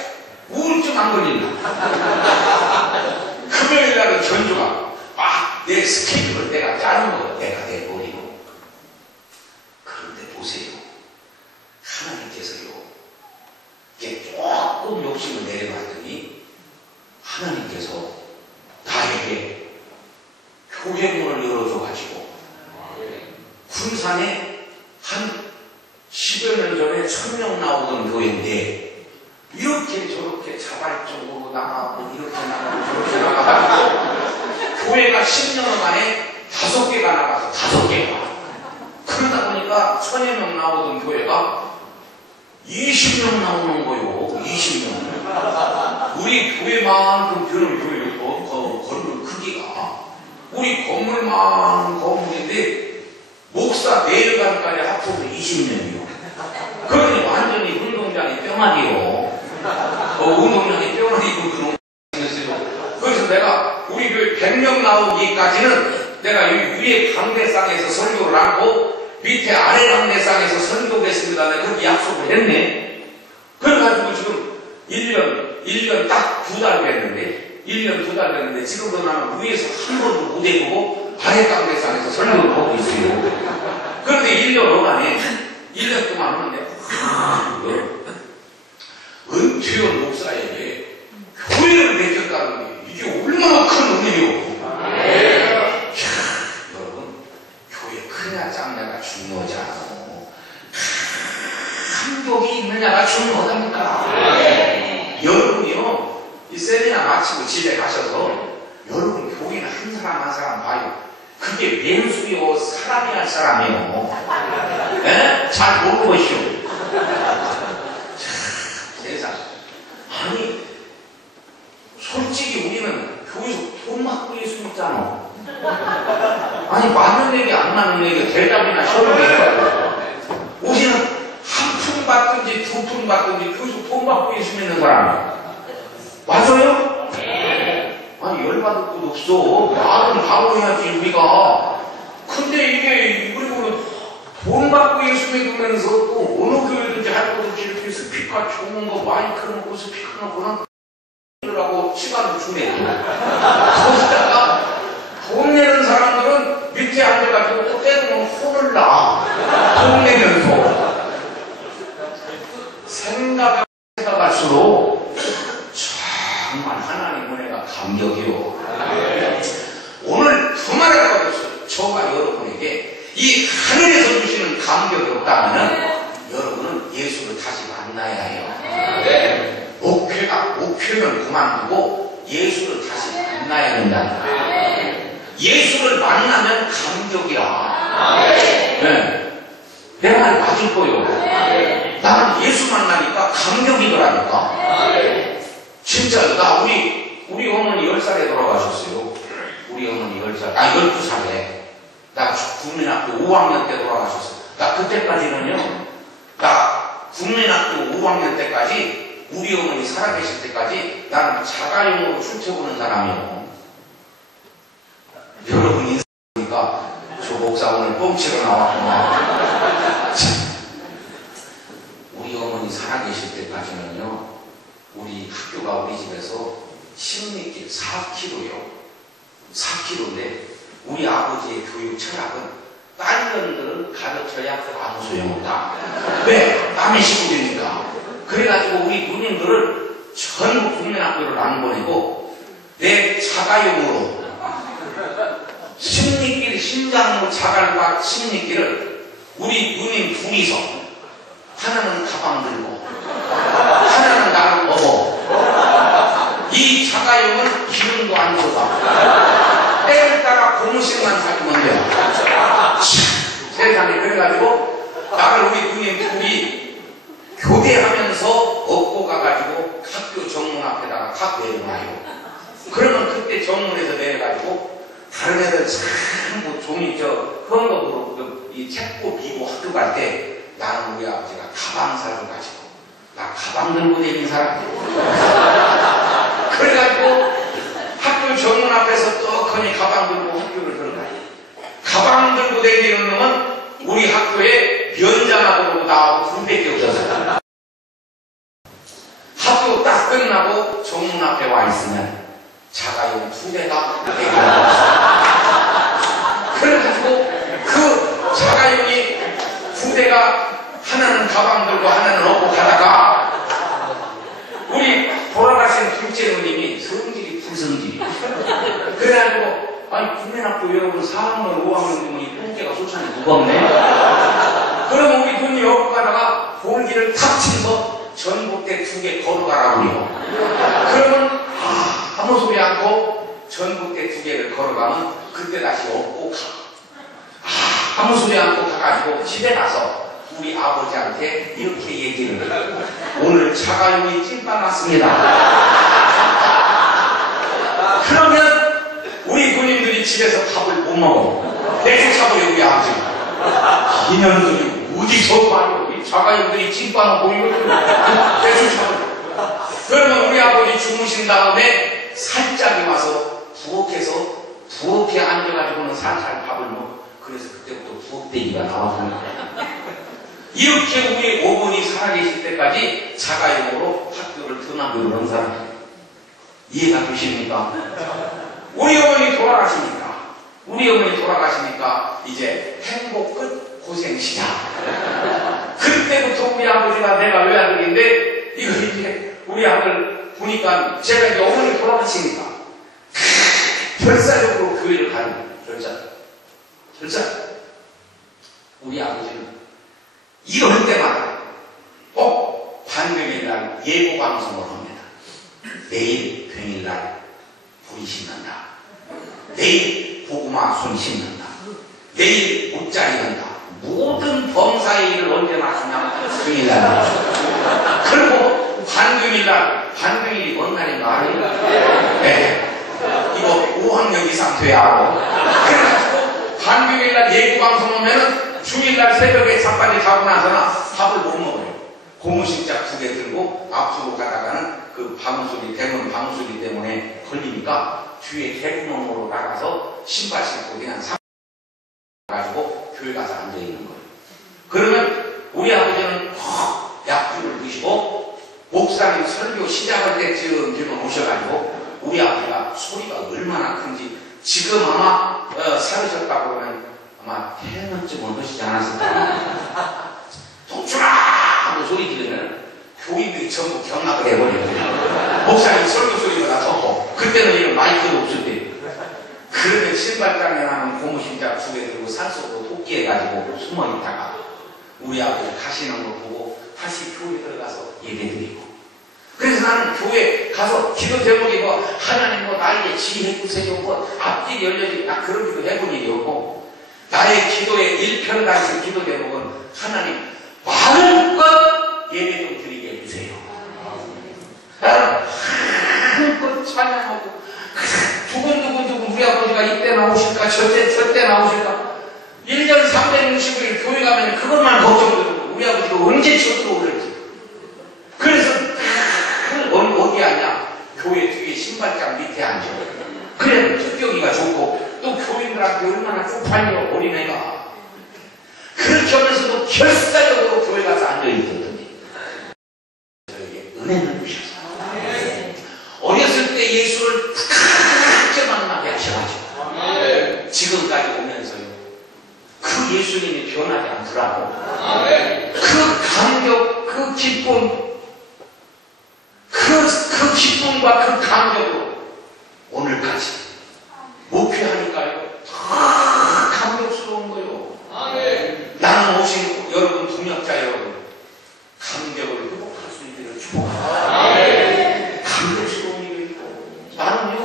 우울증 안 걸린다. 금요일날은 전주가 내 스케줄을 내가 짜는 거예요. 내가 내버리고. 그런데 보세요. 하나님께서요. 이게 조금 욕심을 내려봤더니 하나님께서 나에게 교회 문을 열어줘가지고 군산에 한 10여 년 전에 1000명 나오던 교회인데 이렇게 저렇게 자발적으로 나가고 이렇게 나가고 저렇게 나가고 교회가 10년 만에 5개가 나가서 5개가 그러다 보니까 1000여 명 나오던 교회가 20명 나오는 거요. 20명. 우리 교회만큼 되는 교회 건물 크기가 우리 건물만 건물인데 목사 내일간까지 합쳐서 20명이요. 그러니 완전히 운동장이 뿅아리요. 운동장이 뿅아리고 그런 생겼어요. 그래서 내가 우리 교회 100명 나오기까지는 내가 여기 위에 강대상에서 설교를 하고 밑에 아래 강대상에서 설교했습니다. 내가 그렇게 약속을 했네. 그래가지고 지금 1년 딱 2달 됐는데 1년 2달 됐는데 지금도 나는 위에서 한 번도 못 해보고 아래 강대상에서 설교를 하고 있어요. 그런데 1년 동안에 1년 동안 하는데 은퇴한 목사에게 교회를 맡겼다는 게 이게 얼마나 큰 은혜요. 여러분 교회 크냐 작냐가 중요하지 않아요. 감격이 있느냐가 중요하답니까? 여러분이요 이 세미나 마치고 집에 가셔서 여러분 교회는 한 사람 한 사람 봐요. 그게 맹수요 사람이 할 사람이요. 에? 잘 모르고시오. 세상. 아니 솔직히 우리는 교회에서 돈 받고 예수 믿잖아. 아니 맞는 얘기 안 맞는 얘기 대답이나 시험을 해가지고 우리는 한 푼 받든지 2푼 받든지 교회에서 돈 받고 예수 믿는 사람이야. 맞아요? 아니 열받을 것도 없어. 말은 바로 해야지 우리가. 근데 이게 우리는 돈 받고 예수 믿으면서 또 어느 교회든지 할 것 없이 이렇게 스피커 좋은 거 마이크 놓고 스피커 놓고는 하고 시간을 주네. 거기다가 돈 내는 사람들은 밑에 앉아가지고 또 때로는 혼을 나. 돈 내면서 생각할수록 정말 하나님 은혜가 감격이요. 오늘 주말에 가서 저와 여러분에게 이 하늘에서 주시는 감격이 없다면 여러분은 예수를 다시 만나야 해요. 목회는 그만두고 예수를 다시 만나야 된다. 예수를 만나면 감격이라. 네. 내 말 맞을 거요. 나는 예수 만나니까 감격이더라니까. 진짜요. 나 우리 어머니 10살에 돌아가셨어요. 우리 어머니 10살, 12살에. 나 국민학교 5학년 때 돌아가셨어요. 나 그때까지는요, 나 국민학교 5학년 때까지 우리 어머니 살아계실 때까지 나는 자가용으로 출퇴근하는 사람이에요. 여러분 인사하니까 저 목사 오늘 뻥치러 나왔구나. 우리 어머니 살아계실 때까지는요, 우리 학교가 우리 집에서 16길 4km요. 4km인데 우리 아버지의 교육 철학은 딸년들은 가르쳐야 아무 소용없다. 왜? 남의 시골이니까. 그래가지고 우리 누님들을 전부 국민학교를 안 보내고 내 자가용으로 16길 신장로 자갈과 16길을 우리 누님 둘이서 하나는 가방 들고 하나는 나를 업어. 이 자가용은 기름도 안 들어가. 때를 따라 고무신만 사주면 돼요. 세상에. 그래가지고 나를 우리 누님 둘이 교대하면서 업고 가가지고 학교 정문 앞에다가 탁 내려놔요. 그러면 그때 정문에서 내려가지고 다른 애들 전부 종이 헌법으로 이 책고 비고 학교 갈 때 나는 우리 아버지가 가방 사줘가지고 나 가방 들고 다니는 사람이에요. 그래가지고 학교 정문 앞에서 떡하니 가방 들고 학교를 들어가요. 가방 들고 다니는 놈은 우리 학교에 면장하고 나하고 둘밖에 없었어요. 학교 딱 끝나고 정문 앞에 와 있으면 자가용 2대가 그래가지고 그 자가용이 2대가 하나는 가방 들고 하나는 업고 가다가 우리 돌아가신 둘째 누님이 성질이 불성질이. 그래가지고 아니 국민학교 여러분 4학년 5학년 되면 똥개가 쫓아내 누가 없네. 그러면 우리 누님이 업고 가다가 볼기를 탁 치면서 전봇대 2개 걸어가라고 그래요. 그러면 아무 소리 않고 전봇대 2개를 걸어가면 그때 다시 업고 가. 아무 소리 않고 가가지고 집에 가서 우리 아버지한테 이렇게 얘기를 해요. 오늘 자가용이 찐빵 났습니다. 그러면 우리 군인들이 집에서 밥을 못 먹어. 내쫓아버려 우리 아버지가. 이년들이 어디서 봐요. 이 자가용들이 찐빵을 보이고 내쫓아버려. 그러면 우리 아버지 주무신 다음에 살짝이 와서 부엌에 앉아가지고는 살살 밥을 먹어. 그래서 그때부터 부엌대기가 나와서 이렇게 우리 어머니 살아계실 때까지 자가용으로 학교를 등하교를 한 사람이에요. 이해가 되십니까? 우리 어머니 돌아가시니까 이제 행복 끝 고생 시작. 그때부터 우리 아버지가 내가 외아들인데 이거 이제 우리 아들 보니까 제가 이제 어머니 돌아가시니까 결사적으로 교회를 가는 거예요. 결사. 우리 아버지는 이럴 때마다 꼭 반병일날 예고방송을 합니다. 내일 병일날 불이 심는다. 내일 고구마 손 심는다. 내일 옷자리 한다. 모든 범사의 일을 언제나 하시냐 병일날 하죠. 그리고 반병일이 뭔 날인가 아니에요? 네. 이거 5학년 이상 돼야 알아. 그래가지고 반병일날 예고방송 오면은 주일날 새벽에 잠깐이 자고 나서나 밥을 못 먹어요. 고무신짝 2개 들고 앞으로 가다가는 그 대문 방소리 때문에 걸리니까 뒤에 대구멍으로 나가서 신발 신고 그냥 가지고 교회 가서 앉아있는 거예요. 그러면 우리 아버지는 약주를 드시고 목사님 설교 시작할 때쯤 들고 오셔가지고 우리 아버지가 소리가 얼마나 큰지 지금 아마 살으셨다고 그러면 아마 태어난쯤은 하시지 않았을까. 동출아! 하고 소리 지르면 교인들이 전부 경락을 해버려요. 목사님 설교 소리보다 더 커. 그때는 이런 마이크도 없을 때. 그러면 신발장에 나는 고무신자 2개 들고 산속으로 도끼해가지고 숨어있다가 우리 아버지 가시는 거 보고 다시 교회 들어가서 예배드리고. 그래서 나는 교회 가서 기도 제목이 하나님 나에게 지혜 주세요 앞길이 열려지 나 그런 기도 해본 일이 없고 나의 기도의 일편단심 기도 제목은 하나님 마음껏 예배 좀 드리게 해주세요. 마음껏 찬양하고 두근두근 우리 아버지가 이때 나오실까 저때 나오실까 1년 360일 교회 가면 그것만 걱정되고 우리 아버지가 언제 쳐들어오는지. 그래서 어디 앉냐? 교회 뒤에 신발장 밑에 앉아. 그래 특격이가 좋고 또 교인들한테 얼마나 쪽팔려 어린애가. 그렇게 하면서도 결사적으로 교회 가서 앉아있었더니 저에게 은혜를 주셔서 많더라고. 그 감격, 그 기쁨, 그 기쁨과 그 감격으로 오늘까지 목회하니까요. 다 감격스러운 거요. 나는 오신 여러분 동역자 여러분 감격을 회복할 수 있기를 축복합니다. 감격스러운 일이고 나는요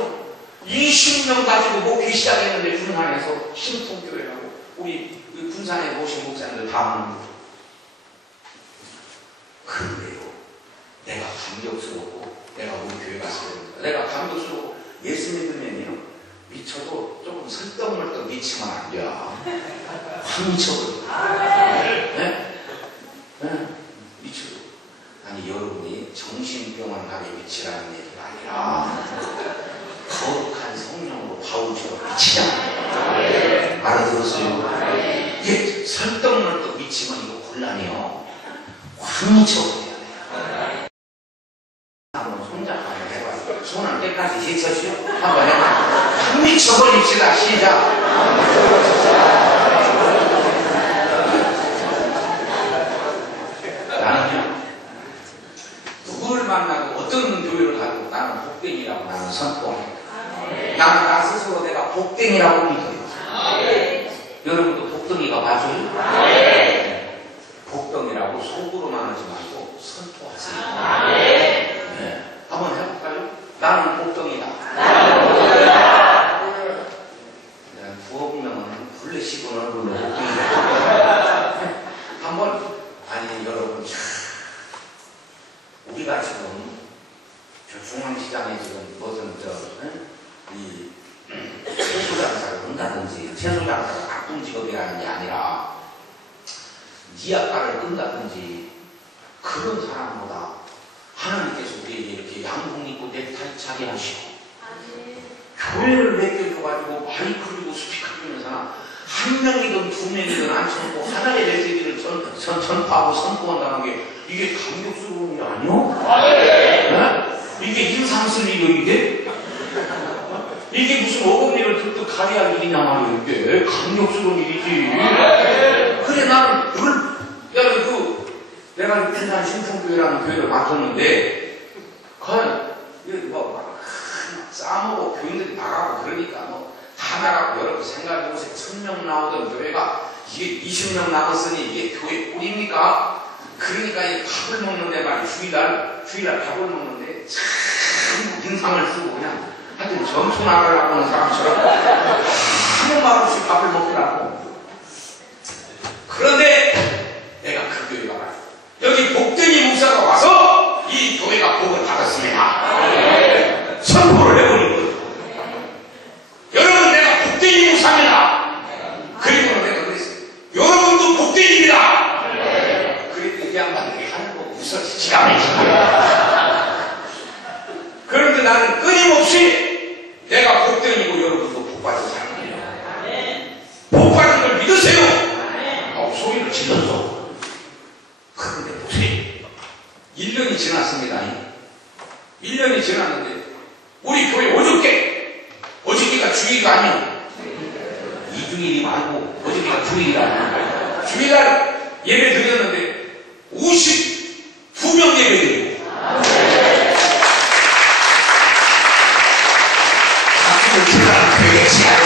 20년 가지고 목회 시작했는데 군산에서 신통교회라고 우리 군산에 모신 목사님들 다 아는 거죠. 그런데요 내가 감격스럽고 내가 우리 교회 갔어요. 내가 감격스럽고 예수 믿으면요 미쳐도 조금 설떡멀떡 미치면 안 돼. 확 미쳐버려. 네? 네? 미쳐도. 아니 여러분이 정신병원 가게 미치라는 얘기가 아니라 거룩한 성령으로 바우처럼 미치잖아요. 알아들었어요? 이게 설떡멀떡 미치면 이거 곤란해요. 확 미쳐버려야 돼요. 한번 손잡고 한번 해봐요. 손을 끝까지 헤쳐주요. 한번 해봐요. 확 미쳐버립시다. 시작. 나는요 누구를 만나고 어떤 교회를 가도 나는 복댕이라고 나는 선포합니다. 나는 나 스스로 내가 복댕이라고 믿어요. 여러분도 복덩이가 맞아요? 복덩이라고 속으로만 하지 말고 선포하세요. 네. 한번 해볼까요? 나는 복덩이다. 부엌명은 블레시군 얼굴로 복덩이다. 한번 아니 여러분 우리가 지금 저 중앙시장에 지금 무슨 이 채소장사를 한다든지 채소장사가 나쁜 직업이라는 게 아니라 니아과를 끈다든지 그런 사람보다 하나님께서 우리에게 이렇게 양복 입고 넥타이 차게 하시고 교회를 맡겨줘가지고 마이크 들고 스피커 들는 사람 한 명이든 두 명이든 앉혀놓고 하나의 메시지를 전파하고 선포한다는 게 이게 감격스러운 게 아니요? 네? 이게 인상쓸 일이요 이게 무슨 어금니를 들고 가리할 일이냐 말이에요. 이게 감격스러운 일이지. 그래 나는 그걸 내가 군산 신통교회라는 교회를 맡았는데 과연 뭐 싸먹고 교인들이 나가고 그러니까 다 나가고 여러분 생각해보세요. 1000명 나오던 교회가 이게 20명 남았으니 이게 교회 꿀입니까? 그러니까 이 밥을 먹는데 말이야 주일날 밥을 먹는데 참 인상을 쓰고 그냥 하여튼 점수 나가려고 하는 사람처럼 아무 말 없이 밥을 먹더라고. 그런데 내가 그 교회가 말이야 여기 복댕이 목사가 와서 이 교회가 복을 받았습니다. 선포를 해버린 거예요. 여러분 내가 복댕이 목사입니다. 그리고 내가 그랬어요. 여러분도 복댕이입니다. 그랬더니 이 양반들이 하는 거 웃어 지가 막히게. 그런데 나는 끊임없이 내가 복댕이고 여러분도 복받은 사람이에요. 복받은 걸 믿으세요. 소리를 질렀어. 그런데 보세요. 1년이 지났습니다. 1년이 지났는데 우리 교회 어저께가 주일이 아니야. 2주일이 말고 어저께가 주일이라. 주일날 예배 드렸는데 52명 예배 드리고. 박수를 치라는 교회가 지나요.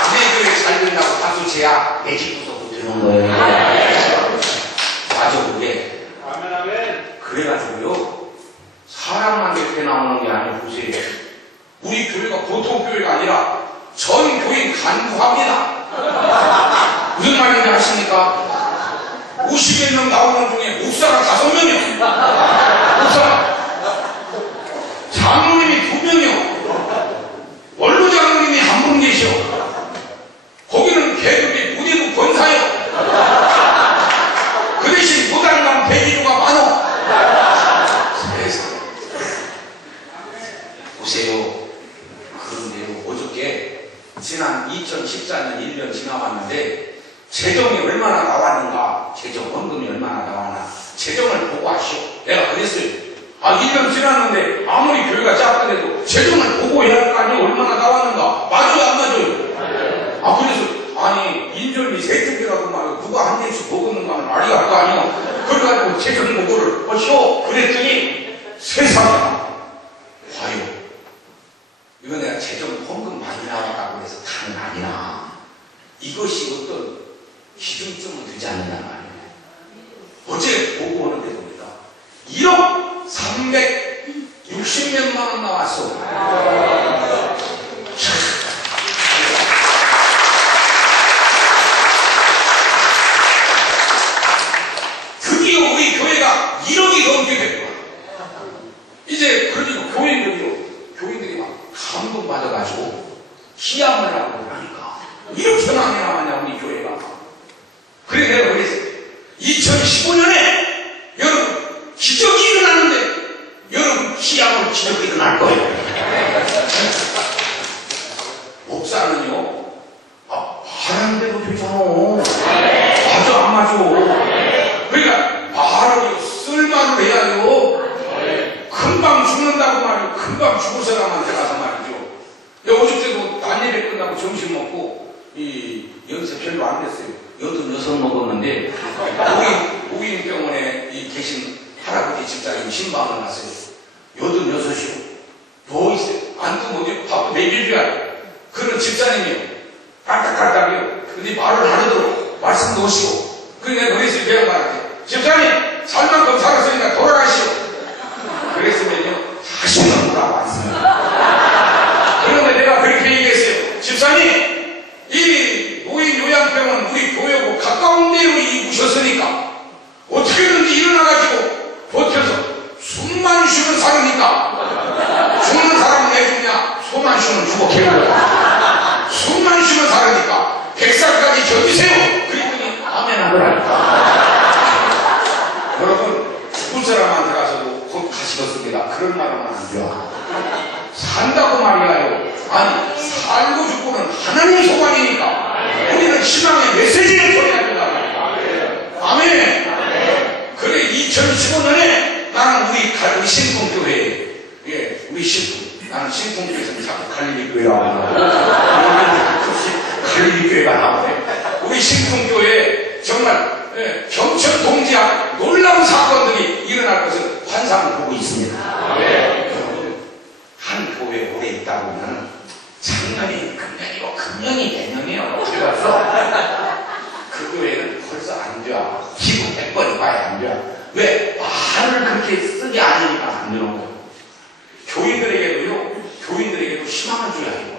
아니, 교회 잘 된다고 박수 쳐야 내 집부터 되는 거예요. 맞아, 그게. 그래가지고요, 사람만 이렇게 나오는 게 아니고, 보세요. 우리 교회가 보통 교회가 아니라 전 교인 간구합니다. 무슨 말인지 아십니까? 51명 나오는 중에 목사가 5명이요. 목사가. 장로님이 2명이요. 원로 장로님이 1분 계셔. 거기는 계급이 무대도 권사요. 그 대신 부담감 대기료가 많어. 보세요. 그런데요, 어저께 지난 2014년 1년 지나왔는데 재정이 얼마나 나왔는가, 재정 원금이 얼마나 나왔나, 재정을 보고 하시오. 내가 그랬어요. 1년 지났는데 아무리 교회가 작더라도 재정을 보고 해야 할 거 아니에요. 얼마나 나왔는가. 맞아요, 안 맞아요? 그래서 아니 인절미 세 쪽이라도 말이야 누가 한 개씩 먹었는가 하면 말이 할 거 아니야. 그래가지고 제전 먹어를 쉬어 그랬더니 세상에 와요. 이거 내가 재정 헌금 많이 나왔다고 해서 다는 아니나 이것이 어떤 기준점은 되지 않느냐 말이에요. 어제 보고 오는데 보니까 1억 360몇만 원 나왔어. 드디어 우리 교회가 1억이 넘게 됐구나. 이제 그러니까 교인들이 막 감동받아가지고 기함을 하고 그러니까 이렇게 많이 나왔냐 우리 교회가. 그래 내가 그랬어요. 2015년에 여러분 기적이 일어나는데 여러분 기함으로 기적이 일어날 거예요. 목사는요 말하는 대로 되잖아. 맞아 안 맞아. 그러니까 말을 쓸말을 해야죠. 금방 죽는다고 말이에요. 금방 죽을 사람한테 가서 말이죠. 어저께도 안예배 끝나고 점심 먹고 이 연세 별로 안 됐어요. 86 먹었는데 우인병원에 계신 할아버지 집사님 신방을 났어요. 86이요. 뭐 있어요. 안 뜨면 밥도 먹여줘야 돼. 그런 집사님이요. 깔딱깔딱이요. 근데 말을 하려도록 말씀 놓으시고 그러니까 그랬어요. 내가 말할게요. 집사님 살 만큼 살았으니까 돌아가시오. 그랬으면요 40년 돌아왔습니다. 그런데 내가 그렇게 얘기했어요. 집사님 이 노인 요양병원 우리 교회고 가까운 데로 오셨으니까 어떻게든지 일어나가지고 버텨서 숨만 쉬면 살으니까 죽는 사람은 왜 죽냐. 소만 쉬면 죽어 개울려. 숨만 쉬면 살으니까 100살까지 견디세요. 그랬더니 아멘 하더라니까. 여러분 죽을 사람한테 가서도 곧 가시겠습니다. 그런 말은 안 돼요. 산다고 말이야요. 아니 살고 죽고는 하나님의 소관이니까 우리는 희망의 메시지를 전해야 된다. 아멘. 그래 2015년에 나는 우리 신통교회 우리 신통 나는 신통교회에서 자꾸 갈릴리교회라고 갈릴리교회가 나오네. 우리 신통교회 정말 경천 동지 앞 놀라운 사건들이 일어날 것을 환상을 보고 있습니다. 한 교회에 오래 있다 보면 작년이 금년이고 금년이 내년이요. 그래서 그 교회는 벌써 안 돼. 기분 100번이 봐야 안 돼. 왜? 말을 그렇게 쓰지 않으니까 안 되는 거예요. 교인들에게도 희망을 줘야 해요.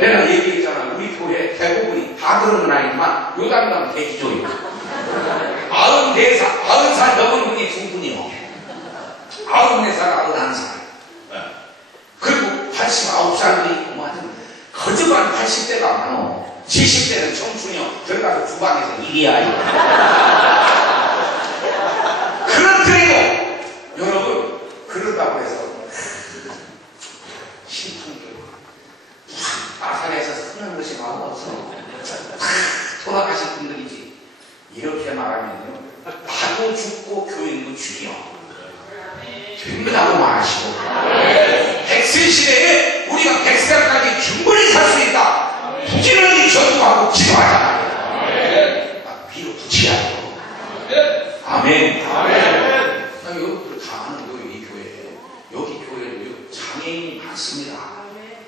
내가 얘기했잖아. 우리 교회 대부분이 다 그러는 아이지만 요단강 대기조예요. 94살 넘은 분이 두 분이요. 94살, 91살. 그리고 89살도 있고, 뭐 하여튼, 거저만 80대가 많어. 70대는 청춘이요. 들어가서 주방에서 일이야. 그렇더라도, 여러분, 그런다고 해서, 신통교육. 아산에서 쓰는 것이 마음없어. 돌아가신 분들이지. 이렇게 말하면요. 나도 죽고 교인도 죽여. 된다고 말하시고 100세 시대에 우리가 100살까지 충분히 살 수 있다. 부지런히 전도하고 기도하자. 위로 붙여야죠. 아멘. 나 여러분들 다 아는 거예요. 이 교회. 여기 교회는 장애인이 많습니다.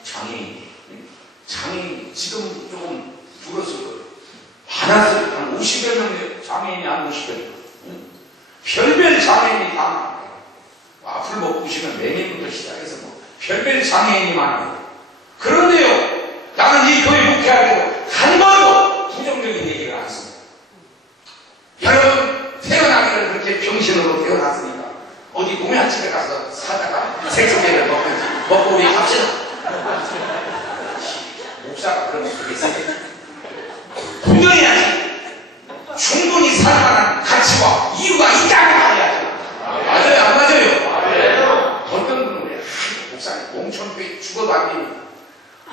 장애인 지금 조금 줄었을 거예요. 많았어요. 한 50여 명 장애인이 한 50여 명. 별별 장애인이 다 많아요. 앞을 못 보시면 매년부터 시작해서 별별 장애인이 많아요. 그런데요, 나는 이 교회 목회하고 한 번도 부정적인 얘기를 안 했습니다. 여러분, 태어나기를 그렇게 병신으로 태어났으니까 어디 농야집에 가서 사다가 색소개를 먹고 우리 갑시다. 목사가 그런 거 있어요. 분명해야지. 충분히 살만한 가치와 이유가 있다고 말해야지. 맞아요, 안 맞아요? 어떤 분은 왜 목사님 공천교회 죽어도 안 됩니다.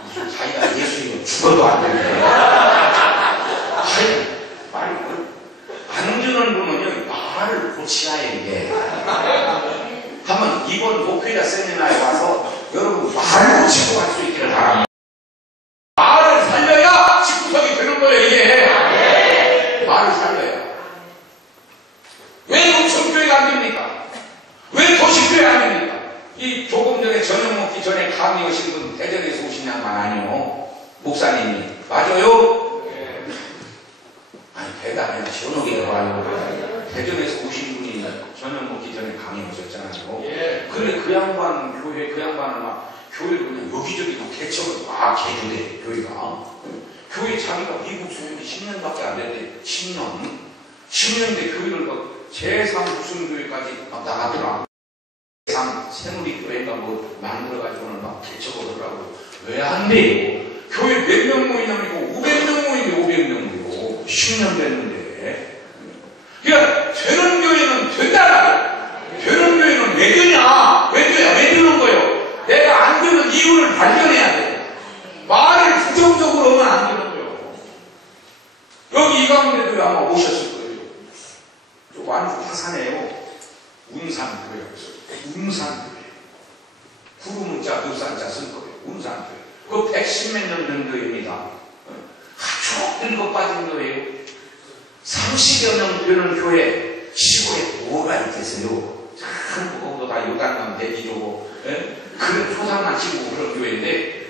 무슨 자기가 예수님은 죽어도 안 됩니다. 말이 안 되는 분은요 말을 고치야 해. 한번 이번 목회자 세미나에 와서 여러분 말을 고치고 갈 수 있기를 바랍니다. 말을 살려야 강의 오신 분 대전에서 오신 양반 아니요? 목사님이. 맞아요? 아니, 대단해. 시원하게 와요. 대전에서 오신 분이 저녁 먹기 전에 강의 오셨잖아요. 근데 그 양반 교회, 그 양반은 막 교회를 그냥 여기저기 막 개척을 막 개조돼, 교회가. 교회 자기가 미국 소유이 10년밖에 안 됐대. 10년인데 교회를 막 제3 무슨 교회까지 막 나가더라. 제3 새누리교회가 뭐 만들어가지고는 막 개척을 하더라고. 왜 안 돼요? 교회 몇 명 모이냐면 500명 모이는데 500명 모이고 10년 됐는데. 그러니까 되는 교회는 된다. 되는 교회는 왜 되냐? 왜 되냐? 왜 되는 거예요? 내가 안 되는 이유를 발견해야 돼. 말을 부정적으로 하면 안 되는 거예요. 여기 이 가운데도 아마 오셨을 거예요. 좀 완주 화산에요. 운산교회라고 있어요. 운산교회. 구름문자, 늘산자 쓸 거예요. 운산교회. 그거 110몇 년 된 교회입니다. 쭉 늙어 빠진 교회예요. 30여 명 되는 교회, 시골에 뭐가 있겠어요? 참, 그거보다 다 요단강 대기조고, 그런 초상만 치고 그런 교회인데,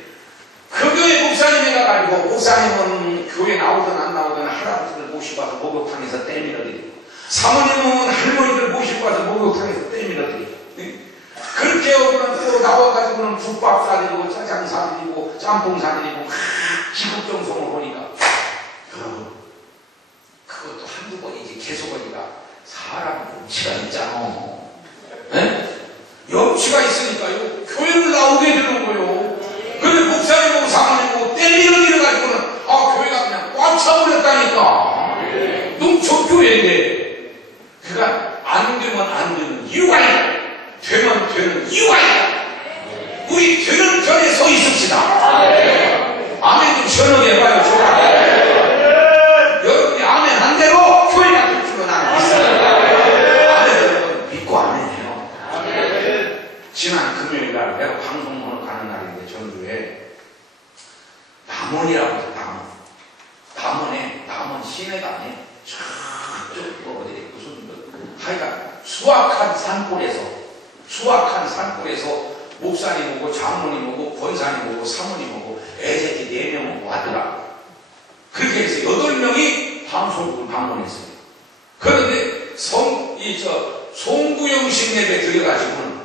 그 교회 목사님이 가가지고, 목사님은 교회 나오든 안 나오든 할아버지들 모시고 와서 목욕탕에서 때밀어드리고, 사모님은 할머니들 모시고 와서 목욕탕에서 때밀어드리고, 그렇게 오면 또 나와가지고는 국밥 사드리고, 짜장 사드리고, 짬뽕 사드리고, 기국정성을 보니까, 여러분, 그것도 한두 번이지 계속 하니까 사람 염치가 있잖아. 염치가 있으니까요, 교회를 나오게 되는 거예요. 근데 목사님하고 사모님하고 때밀어가지고는, 교회가 그냥 꽉 차버렸다니까. 농촌교회인데. 그러니까 안 되면 안 되는 이유가 있다. 되면 되는 이유가 있다. 우리 되는 편에 서 있읍시다. 아멘 좀 시원하게 해봐요. 여러분이 아멘 한 대로 교회가 될 줄은 나는 믿습니다. 아멘 여러분 믿고 아멘해요. 지난 금요일날 내가 방송으로 가는 날인데 전주에 남원이라고 해서 남원에 남원 시내단에 저쪽 어디 무슨 하여간 수확한 산골에서 목사님 오고 장모님 오고 권사님 오고 사모님 오고 애새끼 4명 오고 왔더라. 그렇게 해서 8명이 방송국을 방문했어요. 그런데 송구영신 예배 드려가지고는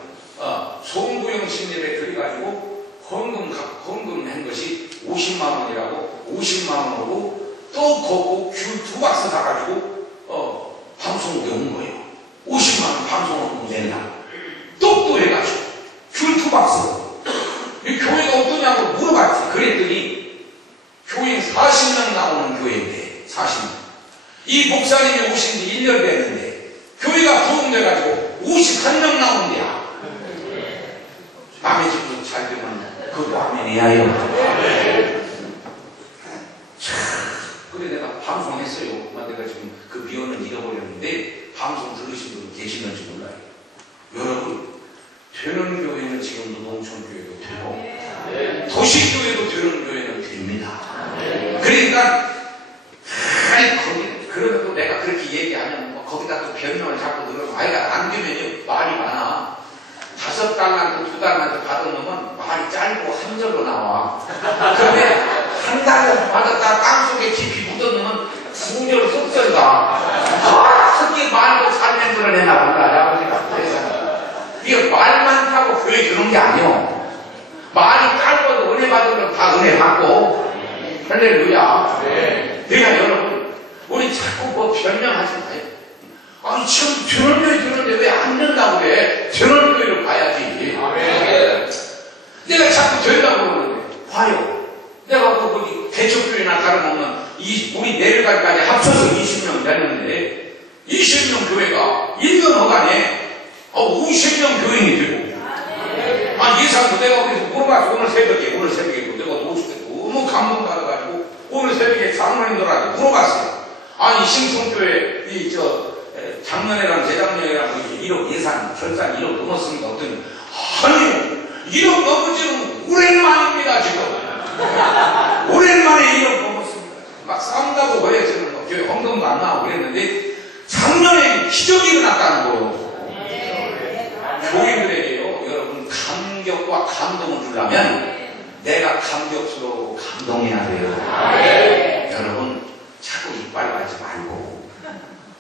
송구영신 예배 드려가지고 헌금한 것이 50만 원이라고 50만 원으로 떡 걷고 귤 2박스 사가지고 방송국에 온 거예요. 50만 원 방송국 내냐. 떡도 해가지고 귤 2박스. 이 교회가 어떠냐고 물어봤지. 그랬더니 교인 40명 나오는 교회인데 40명. 이 목사님이 오신 지 1년 됐는데 교회가 부흥돼가지고 51명 나오는데야. 남의 집도 잘 되면 그것도 아멘해야 해요. 그래 내가 방송했어요. 내가 지금 그 비원을 잃어버렸는데 방송 들으신 분 계시는지 몰라요. 여러분 되는 교회는 지금도 농촌교회도 되고 도시교회도 되는 교회는 됩니다. 그러니까 그래도 내가 그렇게 얘기하면 거기다 또 변명을 자꾸 들으면 아이가 안 되면요 말이 많아. 5달란트 2달란트 받은 놈은 말이 짧고 한 절로 나와. 그런데 한 달을 받았다 땅속에 깊이 묻은 놈은 2절 쏙썰다. 그게 말도 잘 만들어내나 몰라. 이게 말만 타고 교회 주는 게 아니오. 말이 짧아도 은혜 받은 건 다 은혜 받고. 할렐루야. 그러니까 여러분 우리 자꾸 뭐 변명하지 마요. 아니 지금 되는 교회 되는데 왜 안 된다고 그래? 되는 교회를 봐야지. 내가 자꾸 된다고 그러는데 봐요. 내가 거기 개척교회나 다름없는 우리 내일까지 합쳐서 20명 되는데 20명 교회가 1년 허간에 50명 교인이 되고 예상도 내가 그래서 물어봤어. 오늘 새벽에 내가 너무 감동받아가지고 오늘 새벽에 장로님들한테 물어봤어요. 아니 신성교회 작년에랑 재작년에랑 1억 예산 결산 1억 넘었습니다. 어떤 아니요 1억 넘어지는 오랜만입니다. 지금 오랜만에 1억 넘었습니다. 막 싸운다고 거래지는 교회 헌금도 안 나오고 그랬는데 작년에 기적이 일어났다는 거예요. 교인들에게요 여러분 감격과 감동을 주려면 내가 감격스러우고 감동해야 돼요. 여러분 자꾸 이빨 가지 말고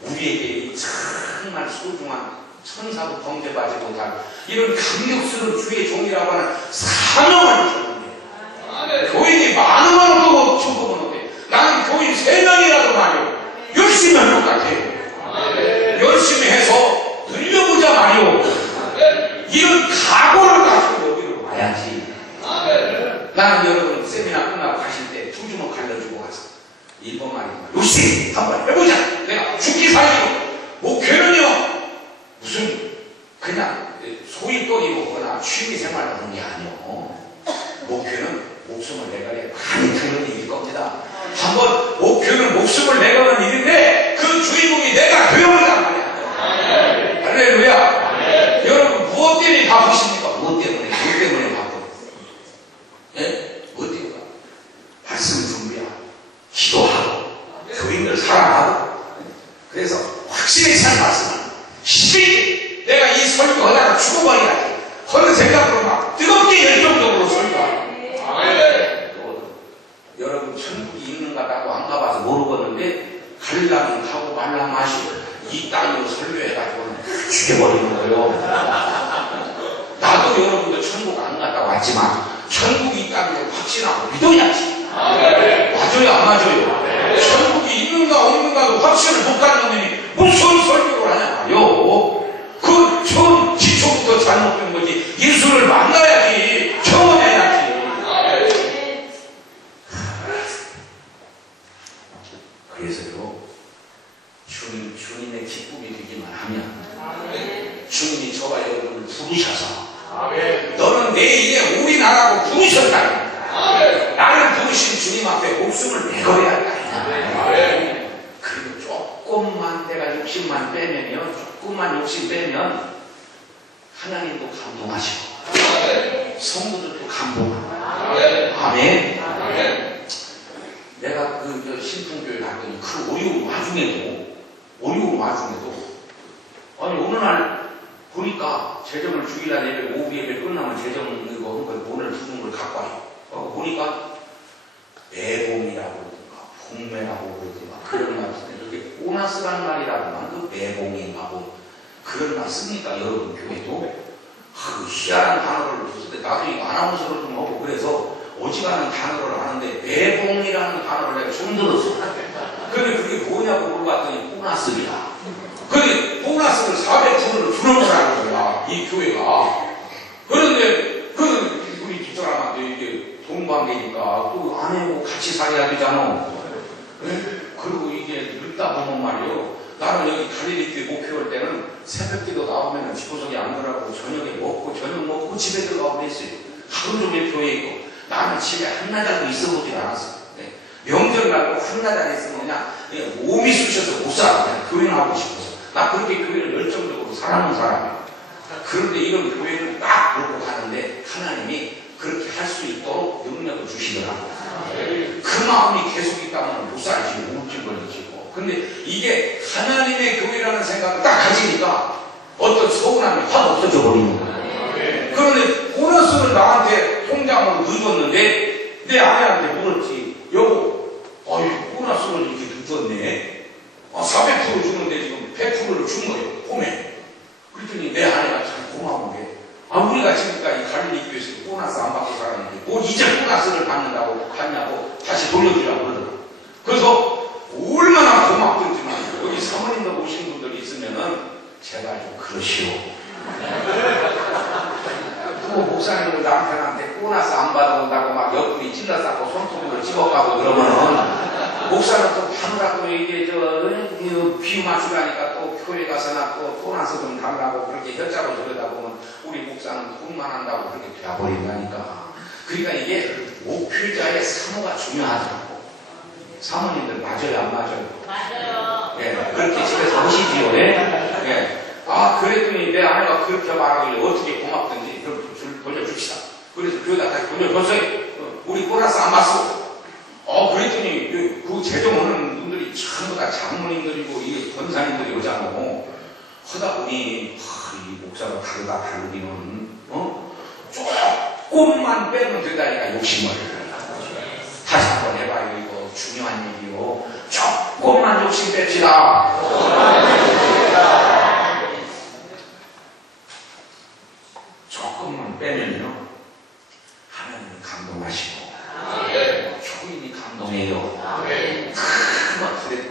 우리에게 정말 소중한 천사도 범죄하지 못할 이런 감격스러운 주의 종이라고 하는 사명을 주는 거예요. 교인이 많으면 또 충분은 어때? 나는 교인 3명이라도 말이요. 열심히 할 것 같아요. 열심히 해서 늘려보자 말이요. 이런 각오를 가지고 여기로 와야지. 나는 여러분 세미나 끝나고 가실 때 2주먹 갈려주고 가서 일본 말이지만 열심히 한번 해보자. 내가 죽기 살기로 목회는요 무슨 그냥 소일거리 먹거나 취미생활 하는 게 아니요. 목회는 목숨을 내가려 많이 드는 일일 겁니다. 한번 목회는 목숨을 내가는 일인데 그 주인공이 내가 되어버린단 말이야. 할렐루야. 여러분 무엇 때문에 바쁘십니까? 무엇 때문에? 무엇 때문에 바쁘? 예? 무엇 때문에? 말씀 준비야. 기도하고 교인들 사랑하고 그래서 확실히 산 말씀을 힘있게 내가 이 설교하다가 죽어버리야지 그런 생각으로 막 뜨겁게 열정적으로 설교하고 여러분 천국이 있는가라고 안 가봐서 모르겠는데 가려면 가고 말라면 마시고 이 따위로 설교해가지고는 죽여버리는 거예요. 나도 여러분들 천국 안 갔다 왔지만 천국이 있다는 걸 확신하고 믿어야지. 맞아요 안 맞아요? 천국이 있는가 없는가도 확신을 못 갖는 놈이 무슨 설교를 하냐 말이요. 그 처음 기초부터 잘못된 거지. 예수를 만나야지 경험해야지. 그래서요 주님의 기쁨이 되기만 하면 주님이 저와 여러분을 부르셔서 너는 내 일에 올인하라고 부르셨다. 나를 부르신 주님 앞에 목숨을 내걸어야 한다. 그리고 조금만 내가 욕심만 빼면요 조금만 욕심 빼면 하나님도 감동하시고 성도들도 감동하고 아멘. 내가 그 신풍교회 갔더니 그 어려운 와중에도 아니 어느 날 보니까 재정을 주일날 예배 오후 예배 끝나면 재정 이거 한 걸 오늘 주는 걸 갖고 와요. 보니까 매봉이라고 그러든가 봉매라고 그러든가 그런 말 쓰는데 이게 보너스란 말이라고만 그 매봉인가 뭐 그런 말 씁니까 여러분 교회도? 그 희한한 단어를 썼을 때 나도 이거 아나운서를 좀 하고 그래서 어지간한 단어를 아는데 매봉이라는 단어를 내가 처음 들었어. 근데 그게 뭐냐고 물어봤더니 보너스이야. 근데 보너스를 400%를 주는 거라는 거야 이 교회가. 그런데 그 우리 집사람한테 이게 돈 관계니까 또 아내하고 같이 살아야 되잖아. 그리고 이게 늙다 보면 말이요 나는 여기 갈릴리 교회 목회 올 때는 새벽기도 나오면 집구석에 앉으라고 저녁에 먹고 저녁 먹고 집에 들어가고 그랬어요. 하루 종일 교회에 있고 나는 집에 한나절도 있어보질 않았어. 명절날도 한나절 있으면 그냥 몸이 쑤셔서 못 살아. 그냥 교회는 하고 싶어서. 나 그렇게 교회를 열정적으로 사랑하는 사람이야. 그런데 이런 교회를 딱 놓고 가는데 하나님이 그렇게 할 수 있도록 능력을 주시더라고. 그 마음이 계속 있다면 못 살지, 우울증 걸리고. 근데 이게 하나님의 교회라는 생각을 딱 가지니까 어떤 서운함이 확 없어져 버리는 거야. 그런데 보너스를 나한테 통장으로 넣어줬는데 내 아내한테 물었지. 여보, 보너스를 이렇게 늦었네. 400% 주는데 지금 100%를 준 거예요. 봄에. 그랬더니 내 아내가 참 고마운 게 우리가 지금까지 갈릴리 교회에서 보너스 안 받고 살았는데 뭐 이제 보너스를 받는다고 갔냐고 다시 돌려주라고 그러더라고. 그래서 얼마나 고맙던지만 여기 사모님도 오신 분들이 있으면은 제발 좀 그러시오. 그 목사님들 남편한테 보너스 안 받아온다고 막 옆구리 찔러싸고 손톱으로 집어가고 그러면은 목사는 또 하느라고 이게 비유 맞추라니까 또 교회 가서나 또 보너스 좀 달라고 그렇게 혈자로 들여다 보면 우리 목사는 돈만 한다고 그렇게 되어버린다니까. 그러니까 이게 목회자의 사모가 중요하더라고. 사모님들 맞아요 안 맞아요? 맞아요. 예, 그렇게 집에서 하시지요. 예. 그랬더니 내 아내가 그렇게 말하길래 어떻게 고맙든지 그럼 돌려줍시다. 그래서 교회다 다시 돌려줬어요. 우리 보너스 안 받았어. 그랬더니 그 재정하는 분들이 전부 다 장모님들이고 이 권사님들이 오잖아. 하다 보니 이 목사가 다르기는 조금 조금만 빼면 된다니까, 욕심을. 다시 한번 해봐요. 이거 중요한 얘기요. 조금만 욕심 뺍시다. 조금만 빼면요, 하나님이 감동하시고 초인이 감동해요. 막 불에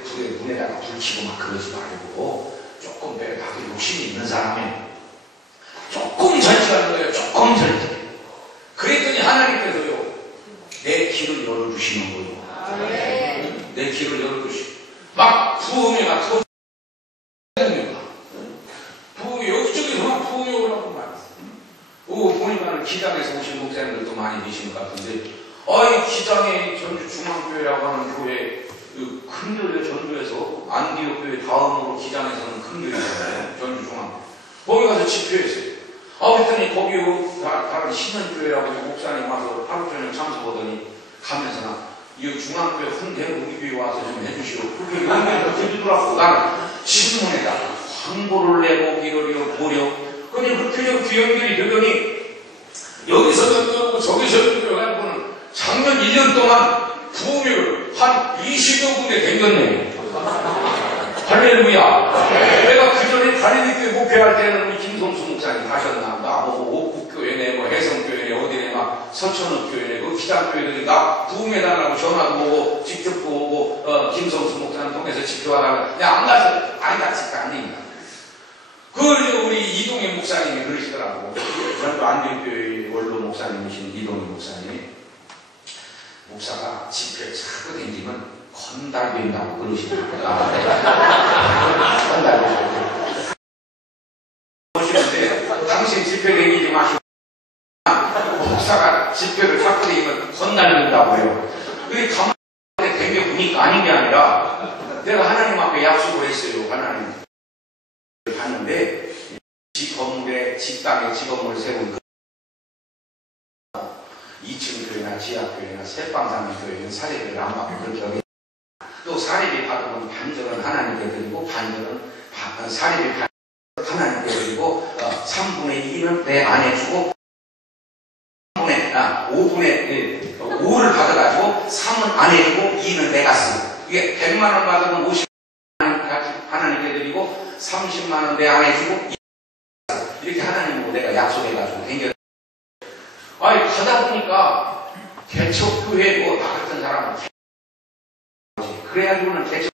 문에다가 불 켜고 막 그러지 말고 조금 빼. 나도 욕심이 있는 사람이에요. 조금 절제하는 거예요. 조금 절제. 그랬더니 하나님께서요, 내 길을 열어주시는 거예요. 내 길을 열어주시고 막 부흥이 막 부흥이 여기저기서 막 부흥이 오라고 말했어요. 보니까는 기장에서 오신 목사님들도 많이 계신 것 같은데, 기장에 전주중앙교회라고 하는 교회, 큰 교회 전주에서 안디옥 교회 다음으로 기장에서는 큰 교회잖아요. 전주중앙. 거기 가서 집회했어요. 그랬더니 거기 다른 신원교회라고 목사님 와서 하루 종일 참석하더니 가면서 이 중앙교회 홍대 우리 교회 와서 좀 해주시오. 그게 연결을 해주더라고. 나는 신문에다가 광고를 내보기를 보려. 그냥 그렇게 연결이 되더니 여기서 연결하고 저기서 연결해가지고는 작년 1년 동안 부흥을 한 20여 군데 댕겼네. 할렐루야. 내가 그 전에 다리미교회 목회할 때는 우리 김성수 목사님 가셨나? 옥국교회네, 해성교회네, 어디네, 막 서천읍교회네, 그 기장교회들이 나 부흥해달라고 전화도 오고, 직접 오고, 김성수 목사님 통해서 집회하라고. 안 가서, 아니다, 집회 안 됩니다. 우리 이동희 목사님이 그러시더라고. 전주 안동교회 원로 목사님이신 이동희 목사님. 목사가 집회 자꾸 댕기면 건달된다고 그러시더라고요. 건달된다고. 보시는데, 당신 집회 댕기지 마시고, 목사가 집회를 자꾸 댕기면 건달된다고요. 그게 가만히 댕겨보니까 아닌 게 아니라, 내가 하나님 앞에 약속을 했어요. 하나님. 갔는데, 건물에, 직당에 직원을 세운 2층 교회나 지하교회나 새방사는 교회는 사례비를 안 받고 그렇게 여기 또 사례비 받으면 반절은 하나님께 드리고 반절은 사례비 하나님께 드리고 3분의 2는 내 아내 주고 5분의 5를 받아가지고 3은 아내 주고 2는 내가 쓰고 이게 100만원 받으면 50만원 하나님께 드리고 30만원 내 아내 주고 이렇게 하나님으로 내가 약속해가지고 댕겨. 가다 보니까 개척교회 나 같은 사람은 그래가지고는 개척